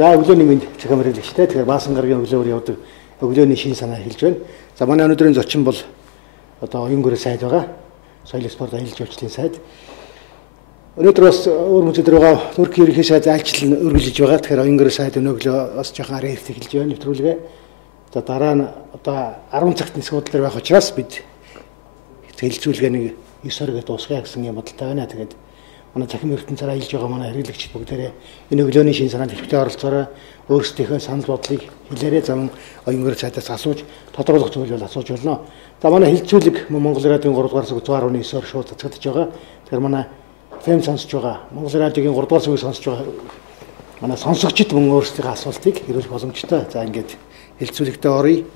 За өглөөний мэнд цахим хэрэглэгчтэй. Тэгэхээр Баасан гарагийн өглөөр явдаг өглөөний шин санаа хэлж байна. За манай өнөөдрийн зочин бол одоо оюун гэрээ сайд байгаа. Соёл спорт аялал жуулчлалын сайд. Өнөөдөр бас өөр мөчөдөр байгаа Турки ерөнхий сайд айлчлал өргөлж байгаа. Тэгэхээр оюун гэрээ сайд өнөөглөө бас жоохон арай их хэлж байна нэвтрүүлгээ. За дараа нь одоо 10 цагт нисгүүд дээр байх учраас бид хэлэлцүүлгээнийг 9 хориод дуусгая гэсэн юм бодолтой байна. Тэгээд манай цахим ертөнцөөр аялж байгаа манай хэрэглэгчид бүгдээрээ энэ өглөөний шин санаанд хэлбэртэй оролцоороо өөрсдийнхөө санал бодлыг хэлээрээ зам оюун гэрээ сайдаас асууж тодорхойлох зүйл бол асууж болно. За манай хэлэлцүүлэг Монгол радиогийн 3 дугаар сүг 110.9-оор шууд цацгадж байгаа. Тэгэхээр манай FM сонсож байгаа Монгол радиогийн 3 дугаар сүгийг сонсож байгаа манай сонсогчид мөн өөрсдийнхөө асуултыг хэрүүлэх боломжтой. За ингээд хэлэлцүүлэгтээ оръё.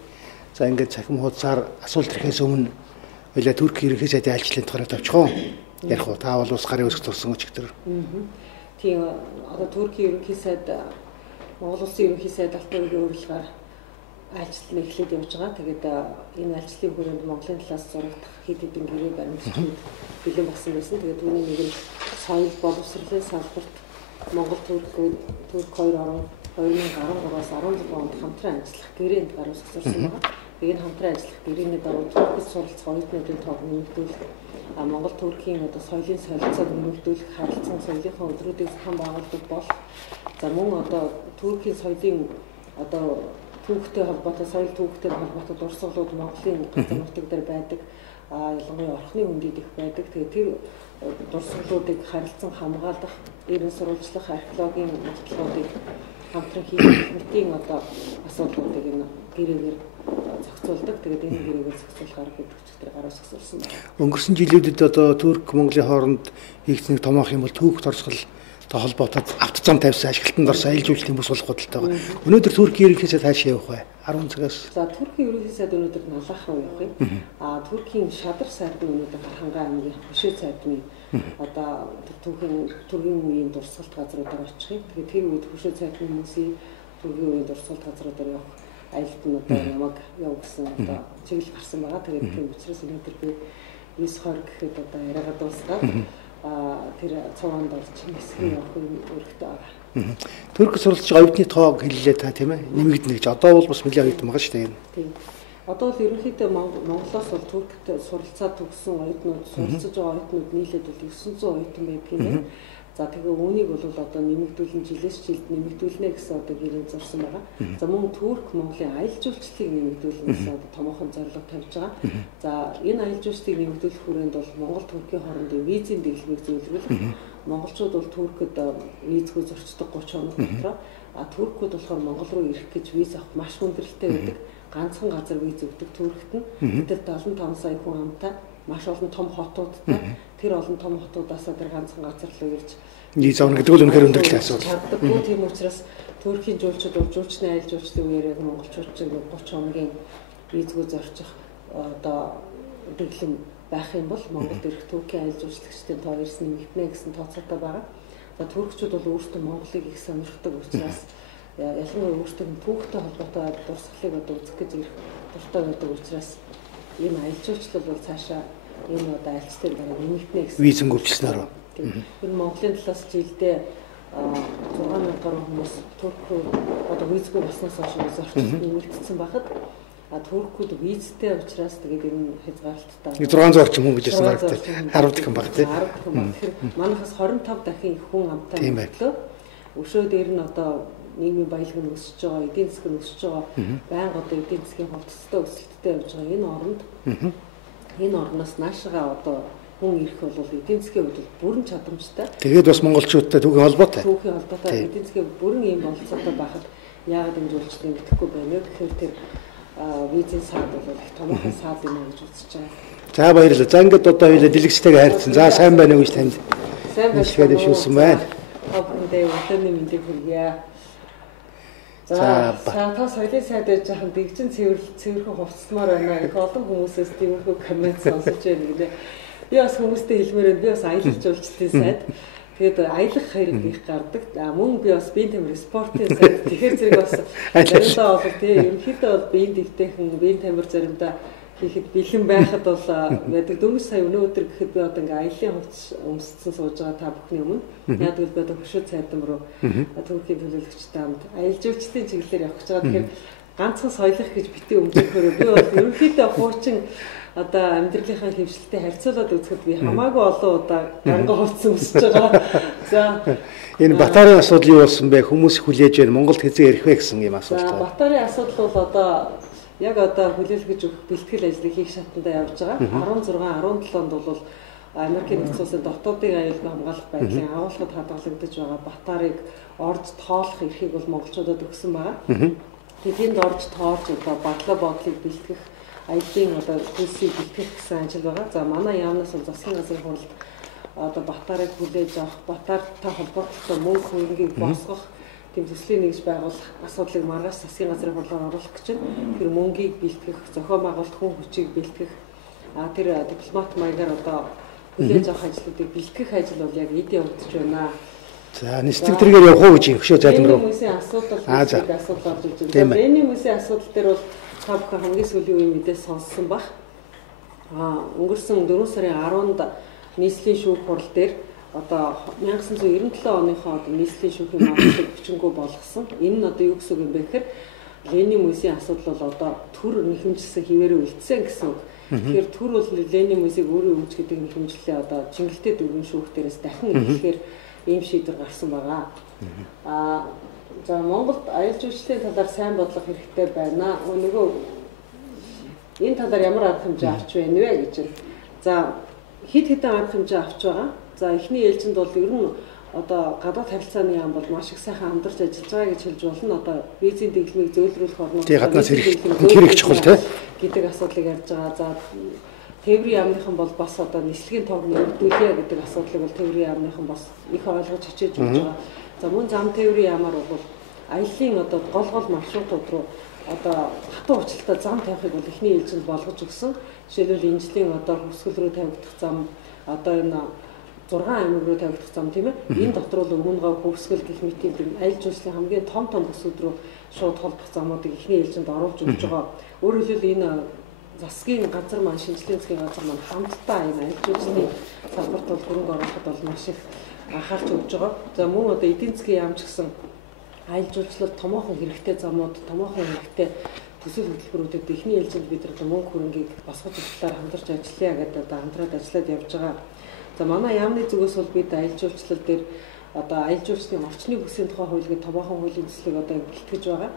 За ингээд цахим хуудасаар асуулт ирэхээс өмнө ойлаа Турки ерөнхий сайдын айлчлалын тухай тавьчихоо. Ярих уу? Та бол улс гарын үүсгэж турсан өчигдөр. Тийм одоо Турки ерөнхий сайд Монгол улсын ерөнхий сайд албан үүргийн урилгаар айлчлал эхлээд явж байгаа. Тэгээд энэ айлчлалын хүрээнд Монголын талаас зурагдах хэд хэдэн гэрээ баримтчид бэлэн болсон байсан. Тэгээд түүний нэг нь соёл боловсролын салбарт Монгол Турк хоёр орон 2013-аас 16 онд хамтран ажиллах гэрээнд гаруй сахиулсан байна. Тэгээд хамтран ажиллах гэрээний дагуу Туркид суралцах оюутнуудын тоог нэмэгдүүлэх, Монгол Туркийн одоо соёлын солилцоог нэмэгдүүлэх, харилцан соёлынхаа өдрүүдийг зохион байгуулдаг бол за мөн одоо Туркийн соёлын одоо түүхтэй холбоотой соёл түүхтэй холбоотой дурсгалууд Монголын газар нутаг дээр байдаг. Ялангуяа орхны хүндэд их байдаг. Тэгээд тэр дурсгалуудыг харилцан хамгаалах, эрен сурвалжлах, археологийн нотолгоодыг хамтран хийх мэтийн одоо асуудлуудыг энэ гэрээгээр зохицуулдаг. Тэгээд энэ гэрээгээр зохицуулахаар хөдөлгчдөр гараа зохицуулсан байна. Өнгөрсөн жилүүдэд одоо Турк Монголын хооронд хийгдсэн томоох юм бол түүх дурсгал холбоотой авто зам тавьсан ашиглалтанд орсон аялал жуулчлалын бүс болох бодолтой байгаа. Өнөөдөр Туркийн ерөнхий сайд хаашаа явах вэ? 10 цагаас. За Туркийн ерөнхий сайд өнөөдөр Налах руу явах юм. Туркийн Шадар сайд нь өнөөдөр Хархангай аймгийн Хөшөө сайдны одоо Туркийн үеийн дурсгалт газруудаар очих юм. Тэгээд тэр үед Хөшөө сайдны хүмүүсийн Туркийн үеийн дурсгалт газруудаар явах аялалд нь одоо намайг яв гэсэн одоо чиглэл гарсан байгаа. Тэгээд тийм учраас өнөөдөр би 9:20 гэхэд одоо яриагаа дуусгаад тэр цаанд орж нисгэн явах юм өргөтэй байгаа. Турк суралцж байгаа оюутны тоог хэллээ та тийм ээ. Нэмэгдэнэ гэж. Одоо бол бас нэлээд оюутан байгаа шүү дээ. Тийм. Одоо л ерөнхийдөө Монголоос бол Туркт суралцаад төгссөн оюутнууд суралцж байгаа оюутнууд нийлээд бол 900 оюутан байдаг юм байна. За тэгээ үүнийг бол одоо нэмэгдүүлэн жилээс жилд нэмэгдүүлнэ гэсэн одоо гэрээ зорсон байгаа. За мөн Турк Монголын аялал жуулчлалыг нэмэгдүүлнэ гэсэн одоо томоохон зорилго тавьж байгаа. За энэ аялал жуулчлалыг нэмэгдүүлэх хүрээнд бол Монгол Туркийн хоорондын визийн дэглэмийг зөвлөрүүлэх. Монголчууд бол Туркид визгүй зорчдог 30 хоног дотроо. Туркууд болохоор Монгол руу ирэх гэж виз авах маш хүндрэлтэй байдаг. Ганцхан газар виз өгдөг Туркт нь. Тэр 75 сая хүн амтай маш олон том хотуудтай тэр олон том хотуудаас тэр ганцхан газар руу ирж виз авах гэдэг бол үнэхээр өндөрлөлт асуудал. Тийм учраас Туркийн жуулчид бол жуулчны аялал жуулчлалын үеэр монголчууд чинь 30 хоногийн визгүй зорчих одоо дэглэм байх юм бол Монголд ирэх Туркийн аялал жуулчлагчдын тоо ирс нэмэгдэнэ гэсэн тооцоотой байгаа. За туркчууд бол өөрсдөө Монголыг их сонирхдаг учраас ялангуяа өөрсдөө түүхтэй холбоотой дурсгалыг одоо үзэх гэж ирэх дуртай байдаг учраас ийм аялал жуулчлал бол цаашаа энэ одоо айлчтай дараа нэмэгдэнэ гэсэн визэн гүйцэтгснээр. Энэ Монголын талаас жилдээ 6,000 гаруй хүмүүс Турк руу одоо визгүй болсноос хойш зорчилт нэмэгдсэн байхад Туркууд визтэй учраас тэгээд энэ хязгаарлалттай 600 орчим хүн гэж хэлсэн багт 10 дахин баг тийм. 10 дахин баг. Тэгэхээр манайхаас 25 дахин их хүн амтай боллоо. Өшөө дээр нь одоо нийгмийн баялаг нь өсөж байгаа, эдийн засаг нь өсөж байгаа, байнга одоо эдийн засгийн хувцастай өсөлттэй явж байгаа энэ орноос наашгаа одоо хүн ирэх бол эдийн засгийн хувьд бүрэн чадамжтай. Тэгээд бас монголчуудтай түүхийн холбоотой. Түүхийн холбоотой эдийн засгийн бүрэн ийм болцоотой байхад яагаад энэ жуулчлалыг битгэхгүй байна вэ гэхээр тэр визийн саад бол их томоохон саад юм гэж үзэж байгаа. За баярлалаа. За ингээд одоо хоёулаа дэлгэцтэйгээ хайрцсан. За сайн байна уу гэж танд. Сайн байна. Дэвшүүлсэн байна. Апэндээ өтөний мэндийг хүргье. За та соёлын сайд байж хахад дэгжин цэвэрхэн хувцасмаар байна. Их олон хүмүүсээс тиймэрхүү коммент сонсож байна гэдэг. Би бас хүмүүстэй хэлмээр байна. Би бас аялал жуулчлалын сайд. Тэгээд аялах хэрэг их гардаг. Мөн би бас биеийн тамир спортын сайд. Тэгэхээр зэрэг бас заримдаа бол тийм ерөнхийдөө бол биеийн дэвтэйхэн, биеийн тамир заримдаа хийхэд бэлэн байхад бол байдаг 4 сая өнөөдөр гэхэд би одоо ингээ аялын хувьд өмссөн сууж байгаа та бүхний өмнө. Яг л би одоо хөшөө цайдан руу Туркийн төлөөлөгчтэй хамт аялал жуулчлалын чиглэлээр явах гэж байгаа. Тэгэхээр ганцхан соёлох гэж битгий өмжөөхөөр би бол ерөнхийдөө хуучин одоо амьдралынхаа хөвшлөлтэй харьцуулаад үзэхэд би хамаагүй олон удаа ганга хувцсан өсөж байгаа. За энэ Батарын асуудал юу болсон бэ? Хүмүүс хүлээж байна. Монголд хэзээ ирэх вэ гэсэн юм асуулт байна. Батарын асуудал бол одоо яг одоо хүлээлгэж өгөх бэлтгэл ажлыг хийх шатндаа явж байгаа. 16, 17 онд бол Америкийн нэгдсэн улсын дотоодын аюулгүй хамгаалах байдлын агуулгад хадгалагдаж байгаа Батарыг орж тоолох эрхийг бол монголчуудад өгсөн байгаа. Тэнд орж тоолж одоо батлаа бодлыг бэлтгэх аялын одоо хөлсийг бэлтгэх гэсэн ажил байгаа. За манай яамнаас бол засгийн газрын хурлд одоо Батарыг хүлээж авах, Батартай холбоотой мөнгө хөрөнгийг босгох тийм төслийн нэгж байгуулах асуудлыг маргааш засгийн газрын хурлаар оруулах гэж байна. Тэр мөнгийг бэлтгэх, зохион байгуулалт хүн хүчийг бэлтгэх, тэр дипломат маягаар одоо хүлээж авах ажлуудыг бэлтгэх ажил бол яг эдийн явагдаж байна. За нэстэг тэргээр явах уу гэж хөшөө цайдан руу. Хүмүүсийн асуудал орж иж байна. Эний хүмүүсийн асуудал дээр бол та бүхэн хамгийн сүүлийн үеийн мэдээ сонссон баг. Өнгөрсөн 4 сарын 10-нд нийслэлийн шүүх хурал дээр одоо 1997 оныхоо нийслэлийн шүүхийн магадлалыг бичингүү болгосон. Энэ нь одоо юу гэсэн үг юм бэ гэхээр Ленин мөсийн асуудал бол одоо төр нэхэмжсэн хിവэрээ үлдсэн гэсэн үг. Тэгэхээр төр бол Ленин мөсийг өөрөө өмч гэдэг нэхэмжлээ одоо Чингэлтэй дөрвөн шүүх дээрээс дахин ихэхээр ийм шийдвэр гарсан байгаа. За Монголд аялал жуулчлалын талаар сайн бодлого хэрэгтэй байна. Нөгөө энэ талаар ямар арга хэмжээ авч байна вэ гэж байна. За хэд хэдэн арга хэмжээ авч байгаа. За эхний ээлжинд бол ер нь одоо гадаад харилцааны яам бол маш их сайхан хамдарч ажиллаж байгаа гэж хэлж болно. Одоо визийн дэглэмийг зөөлрүүлэх орнууд гаднаас хэрэг чухал те гэдэг асуудлыг ярьж байгаа. За Тээврийн яамныхан бол бас одоо нислэгийн тоог нэмэгдүүлээ гэдэг асуудлыг бол Тээврийн яамныхан бас их ойлгож хичээж өгч байгаа. За мөн зам Тээврийн яамаар бол аяллаа одоо гол маршрутууд руу одоо хатуу уучлалтай зам тавихыг бол эхний ээлжинд болгож өгсөн. Жишээлбэл энэ жилийн одоо хөвсгөл рүү тавигдах зам одоо энэ 6 аймаг руу тавигдах зам тийм ээ. Энэ дотор бол өмнөгөө хөвсгөл гэх мэт юм аялал жуулчлалын хамгийн том бүсүүд рүү шууд холбох замуудыг эхний ээлжинд оруулж өгч байгаа. Өөрөөр хэлбэл энэ засгийн газар маань шинжилгээ засгийн газар маань хамтдаа энэ аялал жуулчлалын салбарт бол хөрөнгө оруулахад бол маш их анхаарч өгч байгаа. За мөн одоо эдийн засгийн яамч гэсэн аялал жуулчлалд томоохон хэрэгтэй замууд, томоохон хэрэгтэй төсөл хөтөлбөрүүдэд эхний ээлжинд бид нар мөнгө хөрөнгийг босгож өгөх талаар хамтарч ажиллая гэдэг одоо хамтраад ажиллаад явж байгаа. За манай яамны зүгээс бол бид аялал жуулчлал дээр одоо аялал жуулчлалын орчны бүсийн тухай хуулийг томоохон хуулийн төслийг одоо бэлтгэж байгаа.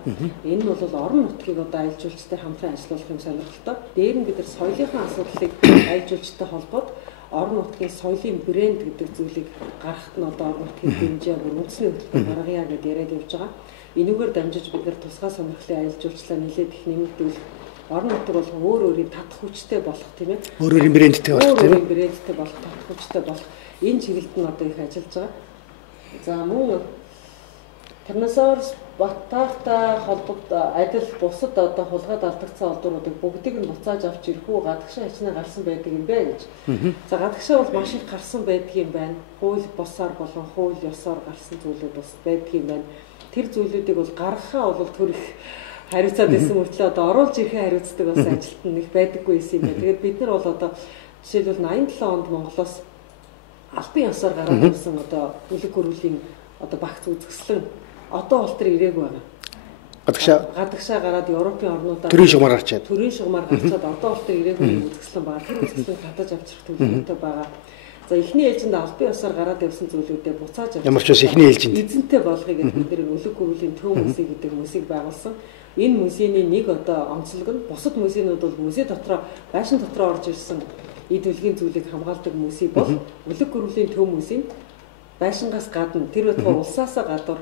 Энэ нь бол орон нутгийг одоо аялал жуулчлалтай хамтран ажиллуулах юм сонирхолтой. Дээр нь бид нар соёлынхаа асуудлыг аялал жуулчлалтай холбоод орон нутгийн соёлын брэнд гэдэг зүйлийг гаргахад нь одоо орон нутгийн хэмжээ бүр үндэсний хөтөлбөр гаргая гэдээ яриад явж байгаа. Энэгээр дамжиж бид нар тусгай сонирхлын аялал жуулчлалаа нэлээд их нэмэгдүүлэх орон нутаг бол өөрийн татах хүчтэй болох тийм ээ. Өөрийн брэндтэй болох тийм ээ. Өөрийн брэндтэй болох, татах хүчтэй болох энэ чиглэлд нь одоо их ажиллаж байгаа. За мөн Тэрнээсээ Батартай холбогд адил бусад одоо хулгайд алдагдсан олдууруудыг бүгдийг нь буцааж авч ирэх үү гадагшаа хичнээн гарсан байдаг юм бэ гэж. За гадагшаа бол маш их гарсан байдаг юм байна. Хууль босоор болон хууль ёсоор гарсан зүйлүүд бас байдаг юм байна. Тэр зүйлүүдийг бол гаргахаа бол төр их хариуцаад байсан мөртлөө одоо оруулж ирэхээ хариуцдаг бас ажилт нь их байдаггүй юм байна. Тэгээд бид нар бол одоо жишээлбэл 87 онд Монголоос албан ёсоор гараад ирсэн одоо үлэг хөрвөлийн одоо багц үзэсгэлэн одоо бол тэр ирээгүй байна. Гадагшаа гараад Европын орнуудаар төрийн шугамар гарчаад одоо бол тэр ирээгүй үзэсгэлэн байгаа. Тэр үзэсгэлэн татаж авчрах төлөвлөлтөй байгаа. За эхний ээлжинд албан ёсоор гараад явсан зүйлүүдээ буцааж авч ямар ч бас эхний ээлжинд эзэнтэй болгоё гэдэг бид нэр үлэг хөрвөлийн төв мөсий гэдэг мөсийг байгуулсан. Энэ мөсийн нэг одоо онцлог нь бусад мөсийнүүд бол мөсий дотроо байшин дотроо орж ирсэн эд үлгийн зүйлийг хамгаалдаг мөсий бол үлэг хөрвөлийн төв мөсийн байшингаас гадна тэр байтугай улсаасаа гадуур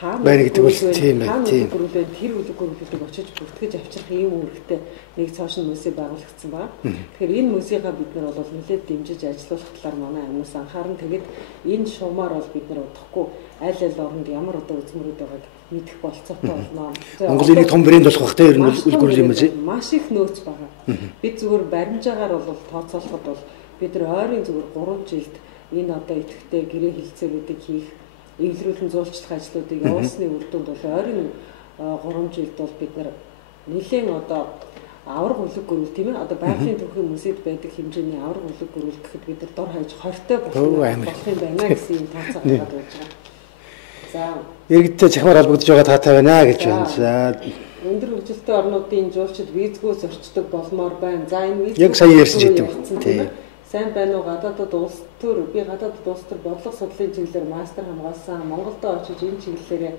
хаана гэдэг бол тийм байна. Тийм. Тэр үлэг хөрвөлүүдийг очиж бүртгэж авчрах ийм үүрэгтэй нэг цоошин мөсий байгуулагдсан байна. Тэгэхээр энэ мөсийгаа бид нар бол нэлээд дэмжиж ажиллах талаар манай амнаас анхаарна. Тэгээд энэ шуумаар бол бид нар удахгүй аль оронд ямар одоо үзмөрүүд байгааг мэдэх болцоотой болно. Монголын нэг том брэнд болох бах те ер нь үлэг хөрвөлийн мөсий маш их нөөц байгаа. Бид зүгээр баримжаагаар бол тооцоолоход бол бид нар ойрын зүгээр 3 жилд энэ одоо идэвхтэй гэрээ хилцээрүүдийг хийх, эвлэрүүлэн зуулчлах ажлуудыг явуулсны үр дүнд бол ойрын 3 жилд бол бид нар нэлээд одоо авраг үлэг гөрүүл тийм ээ одоо байгалийн төвхийн мөсөд байдаг хэмжээний авраг үлэг гөрүүл гэхэд бид нар дор хаяж 20-той болох юм байна гэсэн юм тооцоо гаргаад байж байгаа. За иргэдтэй захимаар холбогдож байгаа таатай байна гэж байна. За өндөр хөгжилтэй орнуудын жуулчид визгөөс орчдог болмоор байна. За энэ виз яг сая ярьсан гэдэг. Сайн байна уу? Гадаадд улс төр би гадаадд улс төр бодлого судлалын чиглэлээр мастер хамгаалсан. Монголд очиж энэ чиглэлээр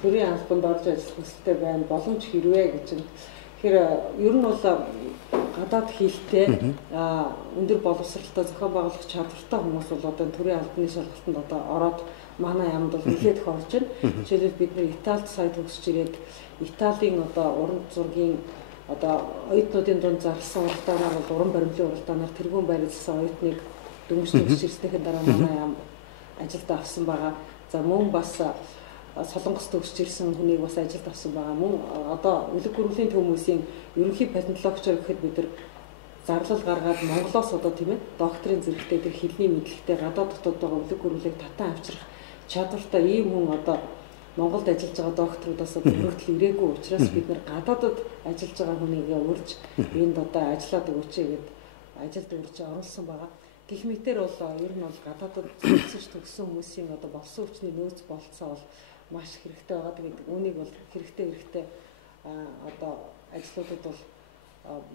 төрийн албанд орж ажиллах хүсэлтэй байна. Боломж хэрвээ гэж юм. Тэгэхээр ер нь бол гадаад хэлтэй өндөр боловсралтай зохион байгуулах чадвартай хүмүүс бол одоо төрийн албаны шалгалтанд одоо ороод манай ямд бол нэлээд их орж байна. Жишээлбэл бид нэр Италид сая төгсөж ирээд Италийн одоо уран зургийн одоо оюутнуудын дунд зарласан уралдаанаар бол уран баримлын уралдаанаар тэргүүн барилсан оюутныг дөнгөж төгсөж ирснийхэн дараа манай ям ажилд авсан байгаа. За мөн бас солонгос төгсөж ирсэн хүнийг бас ажилд авсан байгаа. Мөн одоо үлэг гөрвлийн төмөөсийн ерөнхий патентологчор гэхэд бид нар зарлал гаргаад Монголоос одоо тийм ээ докторийн зэрэгтэй тэр хэлний мэдлэгтэй гадаад дотоод байгаа үлэг гөрвлийг татан авчрах чадвартай ийм хүн одоо Монголд ажиллаж байгаа докторудаас хүртэл ирээгүй учраас бид нар гадаадд ажиллаж байгаа хүнийг урьж энд одоо ажиллаад өгөөч гэгээд ажилд урьж оруулсан байгаа. Гэх мэтэр бол ер нь бол гадаадд зөвсөж төгссөн хүмүүсийн одоо болсон хүчний нөөц болцоо бол маш хэрэгтэй байгаа. Тэгээд үүнийг бол хэрэгтэй одоо ажлуудад бол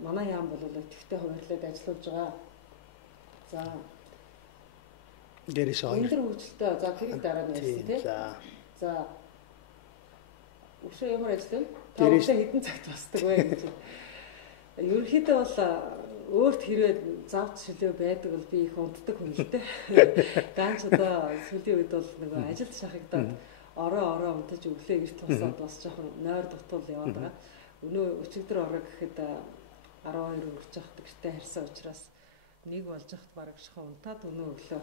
манай яам бол идэвхтэй хуваарлаад ажиллаж байгаа. За дээрээс өндөр хөгжилтэй за тэрийг дараа нь ярьсан тийм. За өшөө ямар ажил вэ? Дээрээс хэдэн цагт басдаг вэ гэж. Ерөнхийдөө бол өөрт хэрвээ завц шилээ байдаг бол би их унтдаг хүн л дээ. Ганц одоо сүүлийн үед бол нөгөө ажилд шахагдаад ороо унтаж өглөө эрт тусаад бас жоохон нойр дутуул яваад байгаа. Өнөө өчигдөр ороо гэхэд 12 өрч явах гэртээ харьсан учраас нэг болж явахт бараг шохон унтаад өнөө өглөө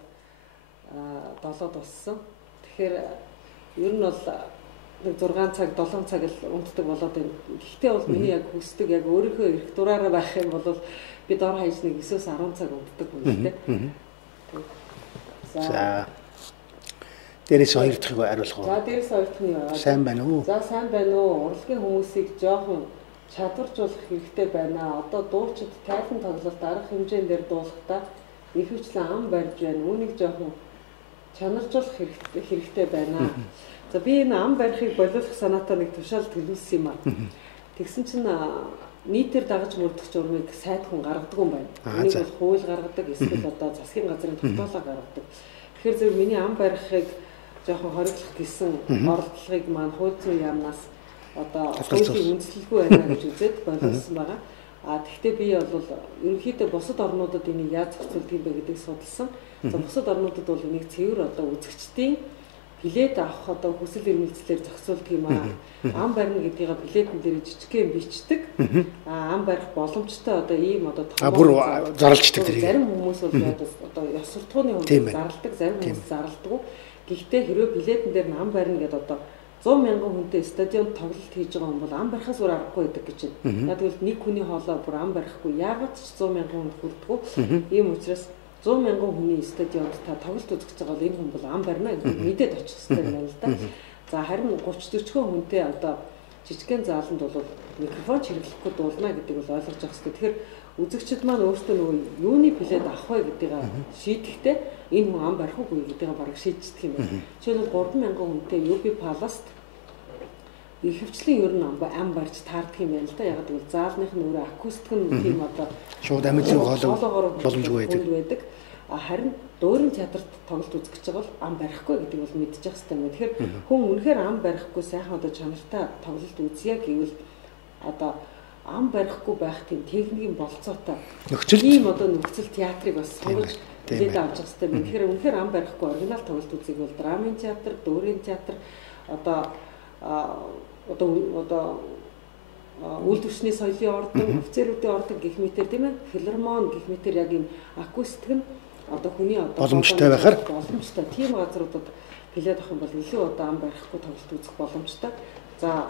7-д болсон. Тэгэхээр ер нь бол 6 цаг 7 цаг л унтдаг болоод байна. Гэхдээ бол миний яг хүсдэг яг өөрийнхөө эрх дураараа байх юм бол би дор хаяж нэг 9-10 цаг унтдаг хүн л дээ. За дээрээс хоёр дахь хариулах уу? За дээрээс хоёр дахь нь яа. Сайн байна уу? За сайн байна уу? Урлагийн хүмүүсийг жоохон чадваржуулах хэрэгтэй байна. Одоо дуучид тайлан тоглолт арга хэмжээндээр дуулахдаа ихэвчлэн ам барьж байна. Үүнийг жоохон чанаржуулах хэрэгтэй байна. За би энэ ам барихыг болиулах санаатай нэг тушаал төлөвлөсөн юм аа. Тэгсэн чинь нийтээр дагаж мөрдөх журмыг сайд хүн гаргадаг юм байна. Энийг бол хууль гаргадаг, эсвэл одоо засгийн газрын тогтоолоо гаргадаг. Тэгэхээр зөв миний ам барихыг жоохон хориглох гэсэн оролдлогыг маань хууль зүйн яамнаас одоо хуулийн үндэслэлгүй байна гэж үзээд боловсон байгаа. Тэгвэл би бол ерөнхийдөө бусад орнуудад энийг яаж зохицуулдаг юм бэ гэдгийг судалсан. За бусад орнуудад бол энийг цэвэр одоо үзэгчдийн билет авах одоо хүсэл эрмэлзлээр зохицуулдаг юм аа. Ам барина гэдгийг билетэн дээр жижигхэн бичдэг. Ам барих боломжтой одоо ийм одоо бүр зарлждаг тэрийг. Зарим хүмүүс бол одоо ёс суртахууны хүмүүс зарладаг, зарим хүмүүс зарладаг. Гэхдээ хэрвээ билетэн дээр ам барина гэдээ одоо 100 мянган хүнтэй стадионд тоглолт хийж байгаа хүн бол ам барихаас өөр аргагүй байдаг гэж байна. Яг тэгвэл нэг хүний хоолой бүр ам барихгүй яагаад ч 100 мянган хүнд хүрдэггүй. Ийм учраас 100 мянган хүний стадионд та тоглолт үзэж байгаа бол энэ хүн бол ам барина гэж мэдээд очих хэрэгтэй байна л да. За харин 30-40 хүнтэй одоо жижигхэн зааланд бол микрофон чиргэлэхгүй дуулна гэдэг бол ойлгож байгаа хэрэгтэй. Тэгэхээр үзэгчид маань өөрсдөө нөгөө юуны билет авах вэ гэдгийг шийдэхдээ энэ хүн ам барих уу гэдгийг бараг шийдчихдэг юм байна. Жишээлбэл 3 мянган хүнтэй UB Palace-т ихэвчлэн ер нь ам барьж таардаг юм байна л да. Яг гэвэл заалных нь өөрөө акустик нь тийм одоо шууд амьд хоолой боломжгүй байдаг. Харин дуурин театрт тоглолт үзэх гэж байгаа бол ам барихгүй гэдэг бол мэдчих хэвээр байна. Тэгэхээр хүн үнэхээр ам барихгүй сайхан одоо чанартай тоглолт үзье гэвэл одоо ам барихгүй байх тийм техникийн болцоотой ийм одоо нөхцөл театрыг бас сонгож хэлээд авч явах хэрэгтэй байна. Тэгэхээр үнэхээр ам барихгүй оригинал тоглолт үзэх бол драмын театр, дуурин театр одоо үйлдвэрчний соёлын ордон, офицеруудын ордон гэх мэтэр тийм ээ, филармон гэх мэтэр яг ийм акустик нь одоо хүний одоо боломжтой байхаар боломжтой тийм газруудад билет авах юм бол илүү одоо ам барихгүй тоглолт үзэх боломжтой. За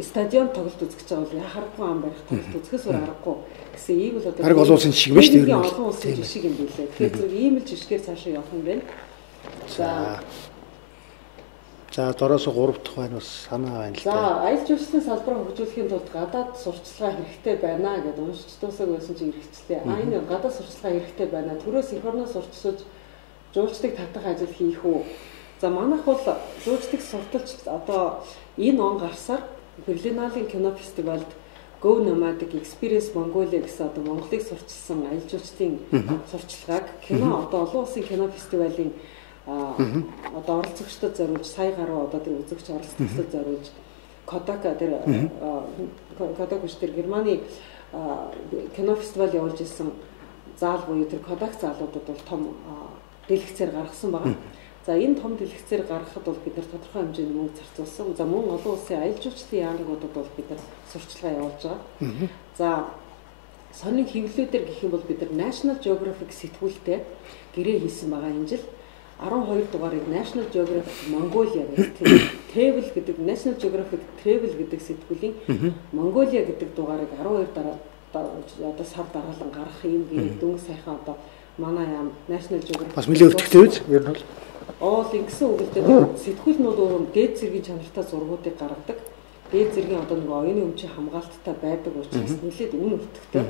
стадион тоглолт үзэх гэж байгаа бол яхахгүй ам барих тоглолт үзэхээс өөр аргагүй гэсэн ийм л одоо харин олон улсын жишг байна шүү дээ. Олон улсын жишг юм билээ. Тэгэхээр зөв ийм л жишгээр цаашаа явах юм байна. За За дороос 3 дахь байна бас санаа байна л да. За аялал жуулчлалын салбараа хөгжүүлэхийн тулд гадаад сурталчилгаа хэрэгтэй байна гэдээ уншиж дуусаагүй байсан чинь эргэжлээ. Энэ гадаад сурталчилгаа хэрэгтэй байна. Төрөөс эх орноос сурталчилж жуулчдыг татах ажил хийх үү? За манайх бол жуулчдыг сурталч одоо энэ он гарсаар Берлиналын кино фестивальд Go Nomadic Experience Mongolia гэсэн одоо Монголыг сурчилсан аялал жуулчлалын сурталчилгааг кино одоо олон улсын кино фестивалийн одоо оролцогчдод зориулж сая гаруй одоо тэр үзэгч оролцогчдод зориулж Kodak тэр Kodak биш тэр Германы кино фестивал явуулж ирсэн заал буюу тэр Kodak заалуудад бол том дэлгэцээр гаргасан байна. За энэ том дэлгэцээр гаргахад бол бид нар тодорхой хэмжээний мөнгө зарцуулсан. За мөн олон улсын аялал жуулчлалын яамнуудад бол бид нар сурталчилгаа явуулж байгаа. За сонин хэвлэлүүдээр гэх юм бол бид нар National Geographic сэтгүүлтэй гэрээ хийсэн байгаа энэ жил. 12 дугаарыг National Geographic Mongolia гэдэг Travel гэдэг National Geographic Travel гэдэг сэтгүүлийн Mongolia гэдэг дугаарыг 12 одоо сар дараалан гаргах юм гэрээ дөнгө сайхан одоо манай яам National Geographic бас нэлээд өвтгтэй үз ер нь бол ингэсэн үгэлдээ сэтгүүлнүүд өөрөө дээд зэргийн чанартай зургуудыг гаргадаг. Дээд зэргийн одоо нэг оюуны өмчийн хамгаалттай байдаг учраас нэлээд үнэ өвтгтэй.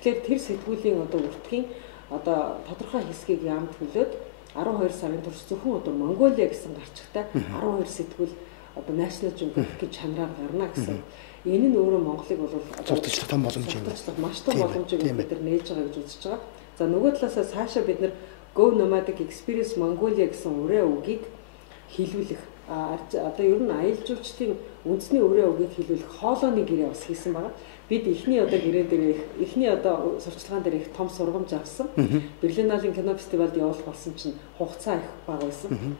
Тэгэхээр тэр сэтгүүлийн одоо үртгийн одоо тодорхой хэсгийг яамд хөлөөд 12 сарын турш зөвхөн одоо Mongolia гэсэн гарчигтай 12 сэтгүүл одоо National Geographic гэж чанараар гарна гэсэн. Энэ нь өөрөө Монголыг бол сурталчлах том боломж юм. Маш том боломжийг бид нар нээж байгаа гэж үзэж байгаа. За нөгөө талаасаа цаашаа бид нар Go Nomadic Experience Mongolia гэсэн ураа үгийг хэлүүлэх одоо ер нь аялал жуулчлалын үндэсний ураа үгийг хэлүүлэх хоолойны гэрээ бас хийсэн байгаа. Бид эхний одоо гэрээ дээр эхний одоо сурчлагаан дээр их том сургамж авсан. Берлиналын кино фестивальд явуулах болсон чинь хугацаа их бага байсан.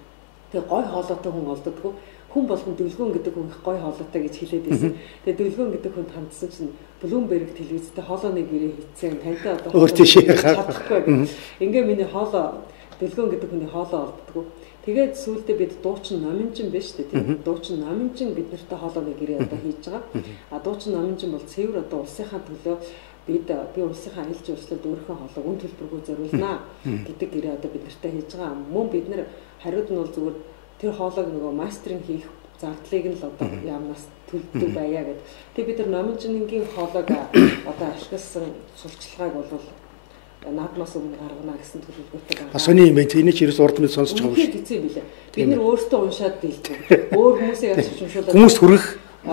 Тэгээ гой хоолойтой хүн олддоггүй. Хүн болгон Дүлгөөн гэдэг хүн их гой хоолойтой гэж хэлээд байсан. Тэгээ Дүлгөөн гэдэг хүн тандсан чинь Bloomberg телевизтэй хоолойны гэрээ хийцэн тантай одоо өөр тийшээ чадахгүй. Ингээ миний хоолой Дүлгөөн гэдэг хүний хоолой олддоггүй. Тэгээд сүүлдээ бид дуучин номинжин биш үү тийм дуучин номинжин бид нартай хоолойны гэрээ одоо хийж байгаа. Дуучин номинжин бол цэвэр одоо улсынхаа төлөө би улсынхаа аялал жуулчлалд өөрийнхөө хоолойг үн төлбөргүй зориулнаа гэдэг гэрээ одоо бид нартай хийж байгаа. Мөн бид нар хариуд нь бол зүгээр тэр хоолойг нөгөө мастеринг хийх зардлыг нь л одоо яамнаас төлдөг байя гэдэг. Тэг бид нар номинжингийн хоолойг одоо ашигласан сурчлагыг бол наадмаас өмнө гаргана гэсэн төлөвлөгөөтэй байна. Сони юм байна. Энийг ч ерөөс урд нь сонсож байгаа юм шиг. Хэцүү билээ. Бид нар өөрсдөө уншаад дийлдэг. Өөр хүмүүсийг авчиж уншуулаад хүмүүст хүрэх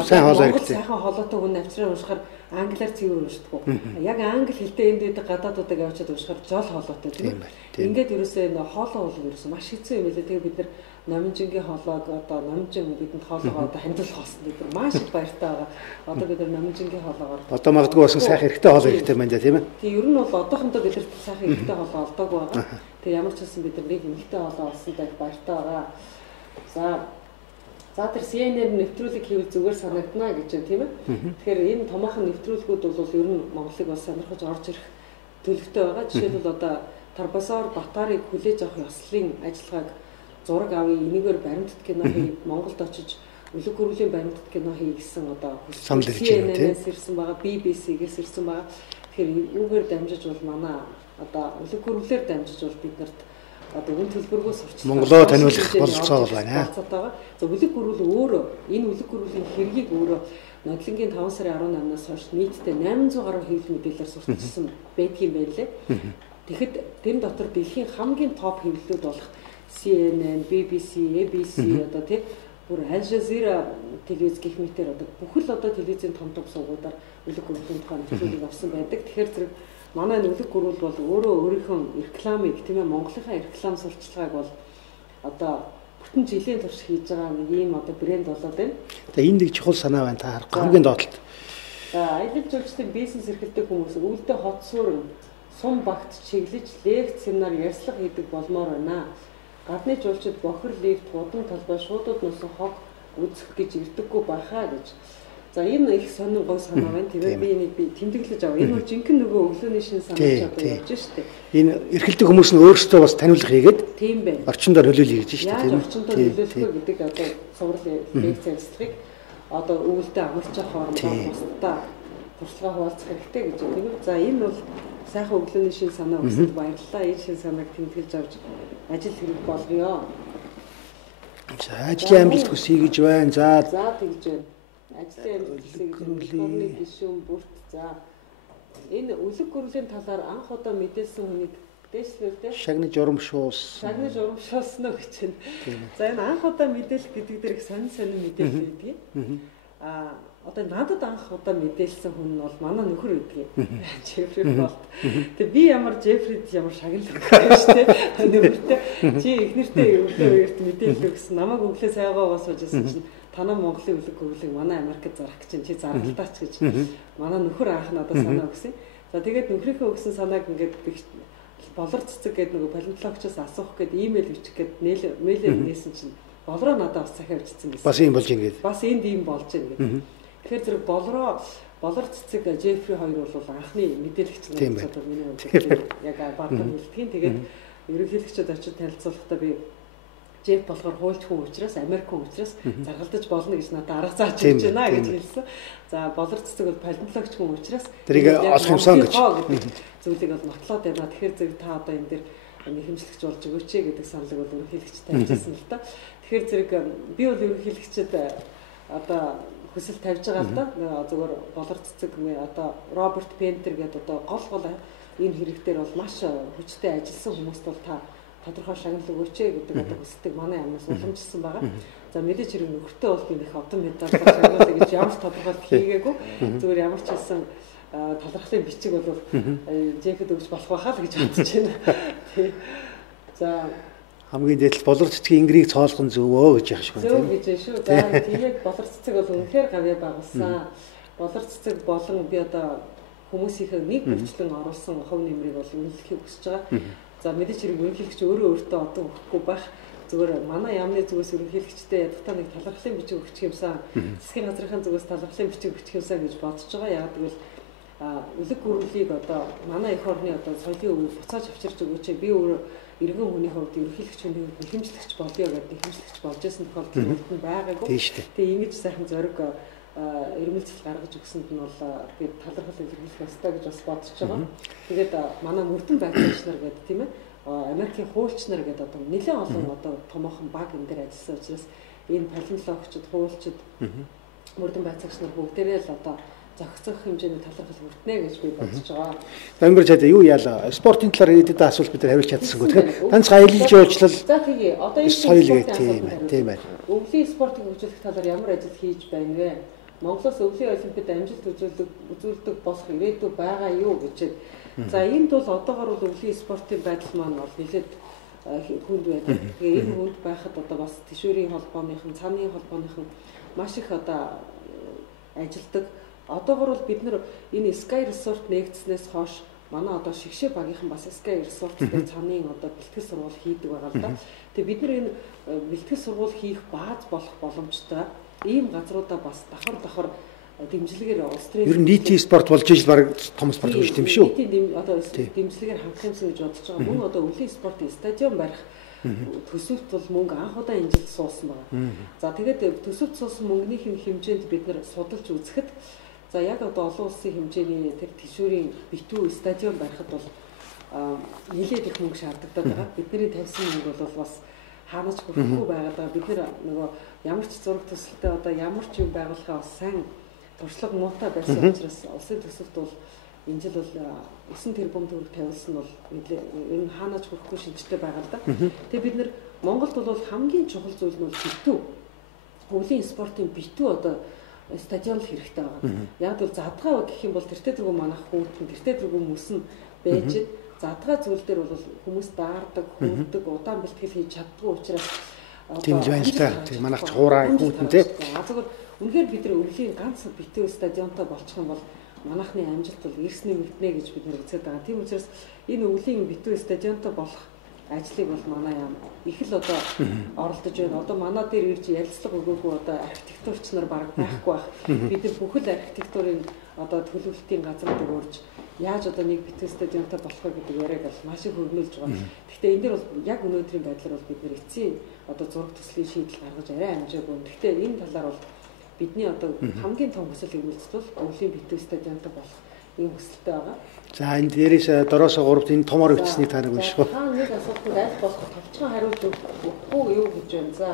сайн хоолой хэрэгтэй. Сайхан хоолойтой хүн авчраа уншихаар англиар цэвэр уншдаггүй. Яг англи хэлтэй энд байдаг гадаадуудыг авчиад уншихаар жол хоолойтой тийм ээ. Ингээд ерөөсөө энэ хоолой бол ерөөсөө маш хэцүү юм билээ. Тэгээ бид нар номинжингийн хоолойг одоо номинжин бидэнд хоолойгоо одоо хандуулах болсон бид нар маш их баяртай байгаа. Одоо бид нар номинжингийн хоолойгоор одоо магадгүй бас сайхан хэрэгтэй хоолой хэрэгтэй байна да тийм ээ. Тэг ер нь бол одоохондоо бид нар сайхан хэрэгтэй хоолой олдоогүй байгаа. Тэг ямар ч хэлсэн бид нар нэг эмхтэй хоолой олсонтой их баяртай байгаа. За тэр CNN нэвтрүүлэг хийвэл зүгээр санагдана гэж байна тийм ээ. Тэгэхээр энэ томоохон нэвтрүүлгүүд бол ер нь Монголыг бас сонирхож орж ирэх төлөвтэй байгаа. Жишээлбэл одоо Тарбасаар Батарыг хүлээж авах ёслолын ажиллагааг зураг авъя, энийгээр баримтат кино хий, Монголд очиж өлөг гөрвлийн баримтат кино хий гэсэн одоо CNN-ээс ирсэн байгаа, BBC-гээс ирсэн байгаа. Тэгэхээр үүгээр дамжиж бол манай одоо өлөг гөрвлөөр дамжиж бол бид нарт одоо үн төлбөргүй сурчлага Монголоо таниулах болцоо байна. За өлөг гөрвөл өөрөө энэ өлөг гөрвлийн хэргийг өөрөө нодлонгийн 5 сарын 18-наас хойш нийтдээ 800 гаруй хэвлэл мэдээлэлээр сурталчилсан байдгийн байлээ. Тэгэхэд тэр дотор дэлхийн хамгийн топ хэвлэлүүд болох CNN, BBC, ABC одоо тийм бүр Al Jazeera телевиз гэх мэтээр одоо бүхэл одоо телевизийн том сувгуудаар өлөг гөрвлийн тухай нэвтрүүлэг авсан байдаг. Тэгэхээр зэрэг манай өлөг гөрвөл бол өөрөө өөрийнхөө рекламыг тийм ээ Монголынхаа реклам сурчлагыг бол одоо бүтэн жилийн турш хийж байгаа нэг ийм одоо брэнд болоод байна. Тэгээ энэ нэг чухал санаа байна та харах хамгийн доотлолт. Аялал жуулчлалын бизнес эрхэлдэг хүмүүс өвдөө хот суурн сум багт чиглэж лекц семинар ярьслага хийдэг болмоор байна. Гадны жуулчид бохир лифт, удан талбай, шуудууд нусан хог үзэх гэж ирдэггүй байхаа гэж. За энэ их сонин гой санаа байна. Тэгээд би энийг тэмдэглэж аваа. Энэ бол жинхэнэ нөгөө өглөөний шин санаач одоо явж штэ. Энэ эрхэлдэг хүмүүс нь өөрсдөө бас таниулах хийгээд тийм байна. Орчиндор хөлөөлөе гэж штэ тийм. Орчиндор хөлөөлөх гэдэг одоо сурал лекц ажиллахыг одоо өвөлдөө амарч авах хоорондоо бусдаа туршлага хуваалцах хэрэгтэй гэж байна. За энэ бол сайхан өглөөний шин санаа өгсөнд баярлалаа. Энэ шин санааг тэмдэглэж авч ажил хэрэг болгоё. За ажлын амжилт хүсье гэж байна. За тэгж байна. Ажлын амжилт хүсье гэж байна. Гишүүн бүрт за энэ үлэг гүрлийн талаар анх удаа мэдээлсэн хүнийг дэвшлээ. Шагнаж урамшуус. Шагнаж урамшуулсноо гэж байна. За энэ анх удаа мэдээлэх гэдэг дээр их сонин мэдээлэл өгдөг. Одоо надад анх удаа мэдээлсэн хүн нь бол манай нөхөр өгдөг. Джеффри болт. Тэгээ би ямар Джеффрид ямар шагнал өгсөн шүү дээ. Нөхөртэй чи эхнэртэй өглөө мэдээлэл өгсөн. Намайг өглөө сайгаагаа суужсэн чинь танаа Монголын үлэг гүрлийг манай Америкт зарах гэж чи заргалтаач гэж манай нөхөр анх надад санаа өгсөн. За тэгээд нөхрийнхөө өгсөн санааг ингээд болор цэцэг гэдэг нөгөө палеонтологчоос асуух гээд имэйл бичих гээд мэйлээр нээсэн чинь болроо надад бас захиа бичсэн гэсэн. Бас юм болж ингээд. Бас энд ийм болж байна гэдэг. Тэгэхээр зэрэг болор цэцэг Джеффри хоёр бол анхны мэдээлэгч нар одоо миний хувьд яг бардам хэлтгэн. Тэгээд ерөнхийлөгчөд очиж танилцуулахдаа би Джеф болохоор хуульч хүн учраас Америк хүн учраас заргалдаж болно гэж надад арга зааж өгч байна гэж хэлсэн. За болор цэцэг бол палеонтологч хүн учраас тэрийг олох юмсан гэж зүйлийг бол нотлоод байна. Тэгэхээр зэрэг та одоо энэ дэр нэхэмжлэгч болж өгөөч гэдэг саналыг бол ерөнхийлөгч тавьжсэн л да. Тэгэхээр зэрэг би бол ерөнхийлөгчөд одоо хүсэл тавьж байгаа л да. Зүгээр болор цэцэг одоо Роберт Пентер гэдэг одоо гол энэ хэрэг дээр бол маш хүчтэй ажилласан хүмүүст бол та тодорхой шагнал өгөөч гэдэг одоо хүсдэг манай амнаас уламжлсан байгаа. За мэдээж хэрэг нөхөртөө бол би их одон медаль шагнал гэж ямар ч тодорхойлт хийгээгүй. Зүгээр ямар ч хэлсэн талархлын бичиг бол Джеффид өгч болох байхаа л гэж бодож байна. Тий. За хамгийн дээд болор цэцгийн ингрийг цоолох нь зөвөө гэж яах шиг байна. Зөв гэж шүү. За тиймээд болор цэцэг бол үнэхээр гавьяа байгуулсан. Болор цэцэг болон би одоо хүмүүсийнхээ нэг хөвчлэн оруулсан хувь нэмрийг бол үнэлэхийг хүсэж байгаа. За мэдээч хэрэг ерөнхийлөгч өөртөө одоо өгөхгүй байх. Зүгээр манай яамны зүгээс ерөнхийлөгчтэй ядтаа нэг талархлын бичиг өгчих юмсан. Засгийн газрын зүгээс талархлын бичиг өгчих юмсан гэж бодож байгаа. Яг тэгвэл үлэг гүрлийг одоо манай эх орны одоо соёлын өвөг буцааж авчирч өгөөч. Би өөрөө иргэн хүний хувьд ерөнхийлөгч хүний нэхэмжлэгч болъё гэдэг нэхэмжлэгч болж байсан тохиолдол нь байгаагүй. Тэгээ ингэж сайхан зориг эрмэлзэл гаргаж өгсөнд нь бол би талархал илэрхийлэх ёстой гэж бас бодож байгаа. Тэгээд манай мөрдөн байцаагч нар гэдэг тийм ээ Америкийн хуульч нар гэдэг одоо нэлээд олон одоо томоохон баг энэ дээр ажилласан учраас энэ палеонтологчид, хуульчид, мөрдөн байцаагч нар бүгдээрээ л одоо зохицох хэмжээний талархал хүртнэ гэж би бодож байгаа. Өнгөр чад юу яалаа? Спортын талаар эдэд асуулт бид нар хариулж чадсангүй. Тэгэхээр ганц аялал жуулчлал. За тэгээ одоо энэ соёл гэх тийм байна. Өвлийн спортыг хөгжүүлэх талаар ямар ажил хийж байна вэ? Монголоос өвлийн олимпиад амжилт үзүүлдэг болох ирээдүй байгаа юу гэж. За энд бол одоогор бол өвлийн спортын байдал маань бол нэлээд хүнд байдаг. Тэгээ энэ хүнд байхад одоо бас тэшүүрийн холбооныхан, цааны холбооныхан маш их одоо ажилдаг. Одоогор бол бид нар энэ Sky Resort нэгдснээс хойш манай одоо шигшээ багийнхан бас Sky Resort дээр цааны одоо бэлтгэл сургууль хийдэг байгаа л да. Тэгээ бид нар энэ бэлтгэл сургууль хийх бааз болох боломжтой ийм газруудаа бас давхар дэмжлэгээр улс төрийн ер нь нийтийн спорт болж ижил баг том спорт гэж тийм шүү. Нийтийн одоо дэмжлэгээр хангах юмсан гэж бодож байгаа. Мөн одоо өвлийн спортын стадион барих төсөвт бол мөнгө анх удаа энэ жил суусан байна. За тэгээд төсөвт суусан мөнгөний хэмжээнд бид нар судалж үзэхэд за яг одоо олон улсын хэмжээний тэр тэшүүрийн битүү стадион барихад бол нэлээд их мөнгө шаарддаг байгаа. Бидний тавьсан мөнгө бол бас хаанаач хүрэхгүй байгаа. Бид нар нөгөө ямар ч зураг төсөлтөд одоо ямар ч юм байгуулахаа бас сайн туршлага муутай байсан учраас улсын төсөвт бол энэ жил бол 9 тэрбум төгрөг тавьсан бол ер нь хаанаач хүрэхгүй шинжтэй байгаа л да. Тэгээ бид нар Монголд бол хамгийн чухал зүйл нь бол битүү. Өвлийн спортын битүү одоо стадион л хэрэгтэй байгаа. Яг л задгаа гэх юм бол тэртээ дэргүү манах хүүтэн, тэртээ дэргүү мөсөн байж задгаа зүйл дээр бол хүмүүс даардаг, хөрдөг, удаан бэлтгэл хийж чаддгүй учраас тийм л байна л та. Тийм манайх ч хуурай хүүтэн те. Зүгээр үнэхээр бид нар өвлийн ганц битүү стадионтой болчих юм бол манайхны амжилт бол эрсний мэднэ гэж бид нар үзээд байгаа. Тийм учраас энэ өвлийн битүү стадионтой болох ажлыг бол манай яам их л одоо оролдож байна. Одоо манай дээр ирж ярилцлага өгөөгүй одоо архитектурч нар баг байхгүй байх. Бид нар бүхэл архитектурын одоо төлөвлөлтийн газрыг өөрж яаж одоо нэг битүү стадионтой болох вэ гэдэг яриаг бол маш их хөргнүүлж байгаа. Гэхдээ энэ дээр бол яг өнөөдрийн байдлаар бол бид нар эцсийн одоо зураг төслийн шийдэл гаргаж арай амжаагүй. Гэхдээ энэ талаар бол бидний одоо хамгийн том хүсэл эрмэлзэл бол өвлийн битүү стадионтой болох ийм хүсэлтэй байгаа. За энэ дээрээс дороосоо 3-т энэ томор өгчсний таныг унших. Та нэг асуултанд аль болох товчхон хариулж өгөхгүй юу гэж байна. За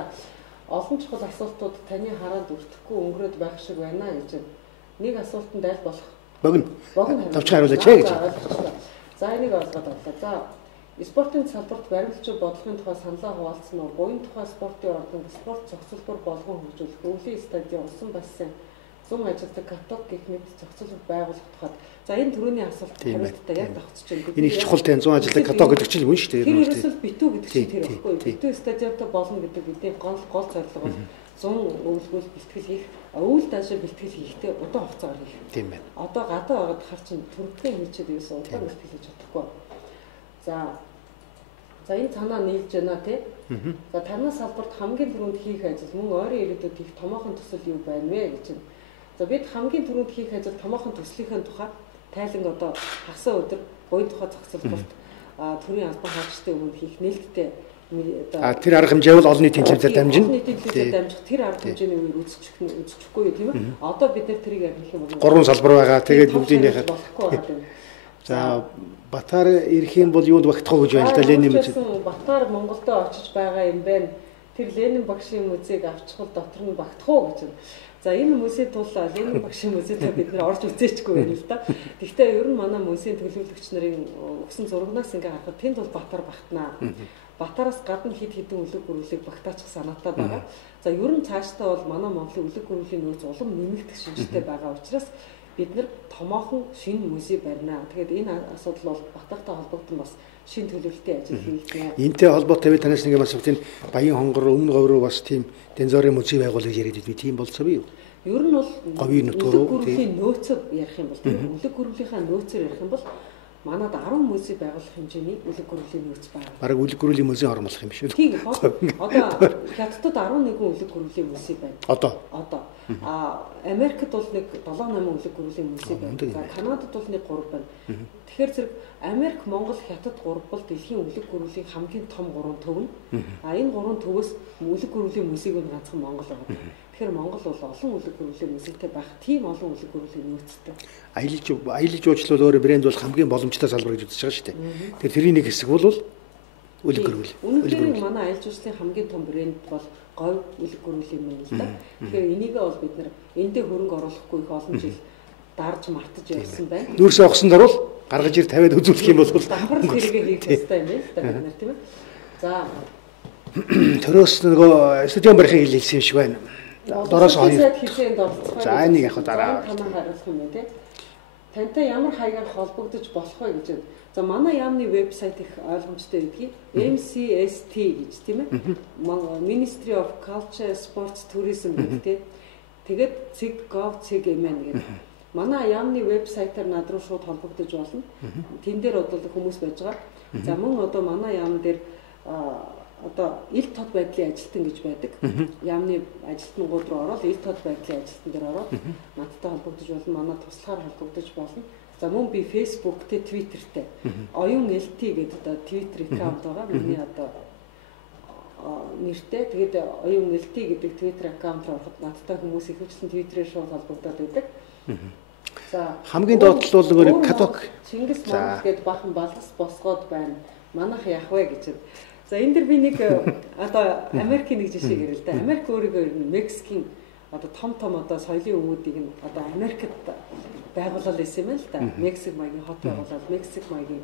олон чухал асуултууд таны хараад өртөхгүй өнгөрөөд байх шиг байна гэж нэг асуултанд аль болох богино товчхон хариулаач гэж. За энийг ойлгоод авлаа. За спортын салбарт баримлчин бодлогын тухай саналаа хуваалцсан уу? Буян тухай спортын ордон, спорт зохицолбор болгон хөгжүүлэх, өвлийн стадион, усан бассейн, зүүн ажилтг каток гэх мэт зохицолбор байгуулах тухайд. За энэ төрөний асуулт хариултаа яг давхцаж байна. Энэ их чухал тийм зүүн ажилтг каток гэдэг чинь юм шүү дээ. Тэр ерөөсөө битүү гэдэг чинь тэр баггүй. Битүү стадионтой болно гэдэг бидний гол зорилго бол 100 өвлгөл бэлтгэл хийх, өвөл даашаа бэлтгэл хийхдээ удаан хугацаагаар хийх. Тийм байна. Одоо гадаа байгаад хар чинь төрөлхтөн хийчихэд ерөөсөө удаан бэлтгэл хийж чадахгүй. За энэ цанаа нийлж байна тий. За танаас салбарт хамгийн түрүүнд хийх ажил мөн ойрын ирээдүйд их томоохон төсөл юу байна вэ гэж байна. За бид хамгийн түрүүнд хийх ажил томоохон төслийнхээ тухай тайлан одоо хагас өдөр буян тухай зохицолборт төрийн албан хаагчдын өмнө хийх нээлттэй тэр арга хэмжээ бол олон нийтийн төлөвлөлөөр дамжина. Олон нийтийн төлөвлөлөөр дамжих тэр арга хэмжээний үеэр үзчихгүй юу тийм ээ. Одоо бид нар тэрийг ярих юм бол 3 салбар байгаа. Тэгээд бүгдийнх нь за Батар ирэх юм бол юунд багтах гэж байна л да Ленин музей. Батар Монголдо очиж байгаа юм байна. Тэр Ленин багшийн музейг авчихвал дотор нь багтах уу гэж байна. За энэ музей тул Ленин багшийн музейд бид нар орж үзээчгүй байна л да. Гэхдээ ер нь манай музейн төлөөлөгч нарын өгсөн зурагнаас ингээ харахад тэнд бол Батар багтнаа. Батараас гадна хэд хэдэн үлэг гөрүүлийг багтаачих санаатай байгаа. За ер нь цаашдаа бол манай Монголын үлэг гөрүүлийн нөөц улам нэмэгдэх шинжтэй байгаа учраас бид нар томоохон шинэ музей барина. Тэгээд энэ асуудал бол Батартай холбогдсон бас шинэ төлөвлөлтийн ажил хийлгэнэ. Энтэй холбоотой би танаас нэг юм асуухын Баян хонгор өмнө говь руу бас тийм Дензорын музей байгуулах яриад би тийм болцоо би юу? Ер нь бол говийн нутгруу үлэг гөрүүлийн нөөцөөр ярих юм бол тийм үлэг гөрүүлийнхаа нөөцөөр ярих юм бол манад 10 музей байгуулах хэмжээний үлэг гөрүүлийн нөөц байна. Бараг үлэг гөрүүлийн музей оромлох юм шүү. Тийм. Одоо Хятадд 11 үлэг гөрүүлийн музей байна. Одоо. Америкт бол нэг 7-8 үлэг гөрүүлийн музей байна. За Канадад бол нэг 3 байна. Тэгэхээр зэрэг Америк, Монгол, Хятад 3 бол дэлхийн үлэг гөрүүлийн хамгийн том 3 төв нь. Энэ 3 төвөөс үлэг гөрүүлийн музейг нь ганцхан Монгол байгаа. Тэгэхээр Монгол бол олон үлэг гөрүүлийн музейтэй байх. Тийм олон үлэг гөрүүлийн нөөцтэй. Аялал жуулчлал өөрөө брэнд бол хамгийн боломжтой салбар гэж үзэж байгаа шүү дээ. Тэгэхээр тэрийн нэг хэсэг бол үлэг гөрүүл. Үнэхээр манай аялал жуулчлалын хамгийн том брэнд бол говь үлэг гөрүүл юм байна л да. Тэгэхээр энийг бол бид нар эндээ хөрөнгө оруулахгүй их олон жил дарж мартаж явсан байна. Нүүрсээ огсон даруул гаргаж ир тавиад үзүүлэх юм бол давхар хэрэгээ хийх хэрэгтэй юм байна л да бид нар тийм ээ. За төрөөс нөгөө стадион барихыг хэлсэн юм шиг байна. Дороос хоёр. За энийг яг дараа танаа хариулах юм тий. Тантай ямар хаягаар холбогдож болох вэ гэж. За манай яамны вебсайт их ойлгомжтой гэдгийг MCST гэж тийм ээ. Ministry of Culture, Sports, Tourism гэдэг. Тэгээд cig.gov.cg-мэн гэдэг. Манай яамны вебсайтаар над руу шууд холбогдож болно. Тэн дээр одоо хүмүүс байж байгаа. За мөн одоо манай яам дээр одоо ил тод байдлын ажилтан гэж байдаг. Яамны ажилтнууд руу ороод ил тод байдлын ажилтан дээр ороод надтай холбогдож болно, манай туслахаар холбогдож болно. За мөн би Facebook тэ Twitter-тэй оюун LT гэдэг одоо Twitter аккаунт байгаа. Миний одоо нэртэй. Тэгээд оюун LT гэдэг Twitter аккаунт руу ороход надтай хүмүүс ихэвчлэн Twitter-ээр шууд холбогдоод байдаг. За хамгийн доотлол бол нөгөө каток Чингис Монгол гэдэг бахан балгас босгоод байна. Манайх яах вэ гэж. За энэ дэр би нэг одоо Америкийн нэг жишээ гэрэл л да. Америк өөрийгөө Мексикийн одоо том одоо соёлын өвүүдийг нь одоо Америкт байгуулал исэн юм л да. Мексик маягийн хот байгуулаад Мексик маягийн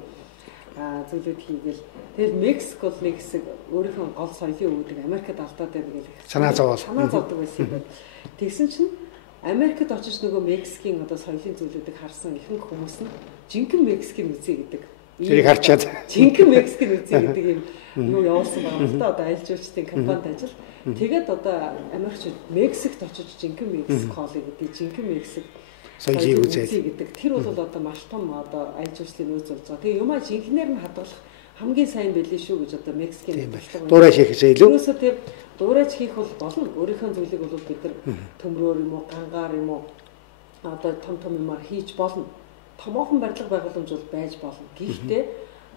зүйлүүд хийгээл. Тэгэл Мексик бол нэг хэсэг өөрийнхөө гол соёлын өвүүдийг Америкт алдаад байна гэх санаа зовдог байсан юм байна. Тэгсэн чинь Америкт очиж нөгөө Мексикийн одоо соёлын зүйлүүдийг харсан ихэнх хүмүүс нь жинхэнэ Мексикийн үзье гэдэг. Тэрийг харчаад жинхэнэ Мексикийн үзье гэдэг юм юу явуулсан байгаа л да. Одоо аялал жуулчлалын компанид ажил. Тэгээд одоо Америкчууд Мексикт очиж жинхэнэ Мексик хоолой гэдэг, жинхэнэ Мексик соёлыг үзье гэдэг. Тэр бол одоо маш том одоо аялал жуулчлалын нөөц болж байгаа. Тэгээ юмаа жинхэнээр нь хадгалах хамгийн сайн байлээ шүү гэж одоо Мексикийн дуурайж хийхээсээ илүү. Юусоо тэр дуурайж хийх бол болно. Өөрийнхөө зүйлийг бол бид нар төмрөөр юм уу, гангаар юм уу одоо том юмар хийж болно. Томоохон барилга байгууламж бол байж болно. Гэхдээ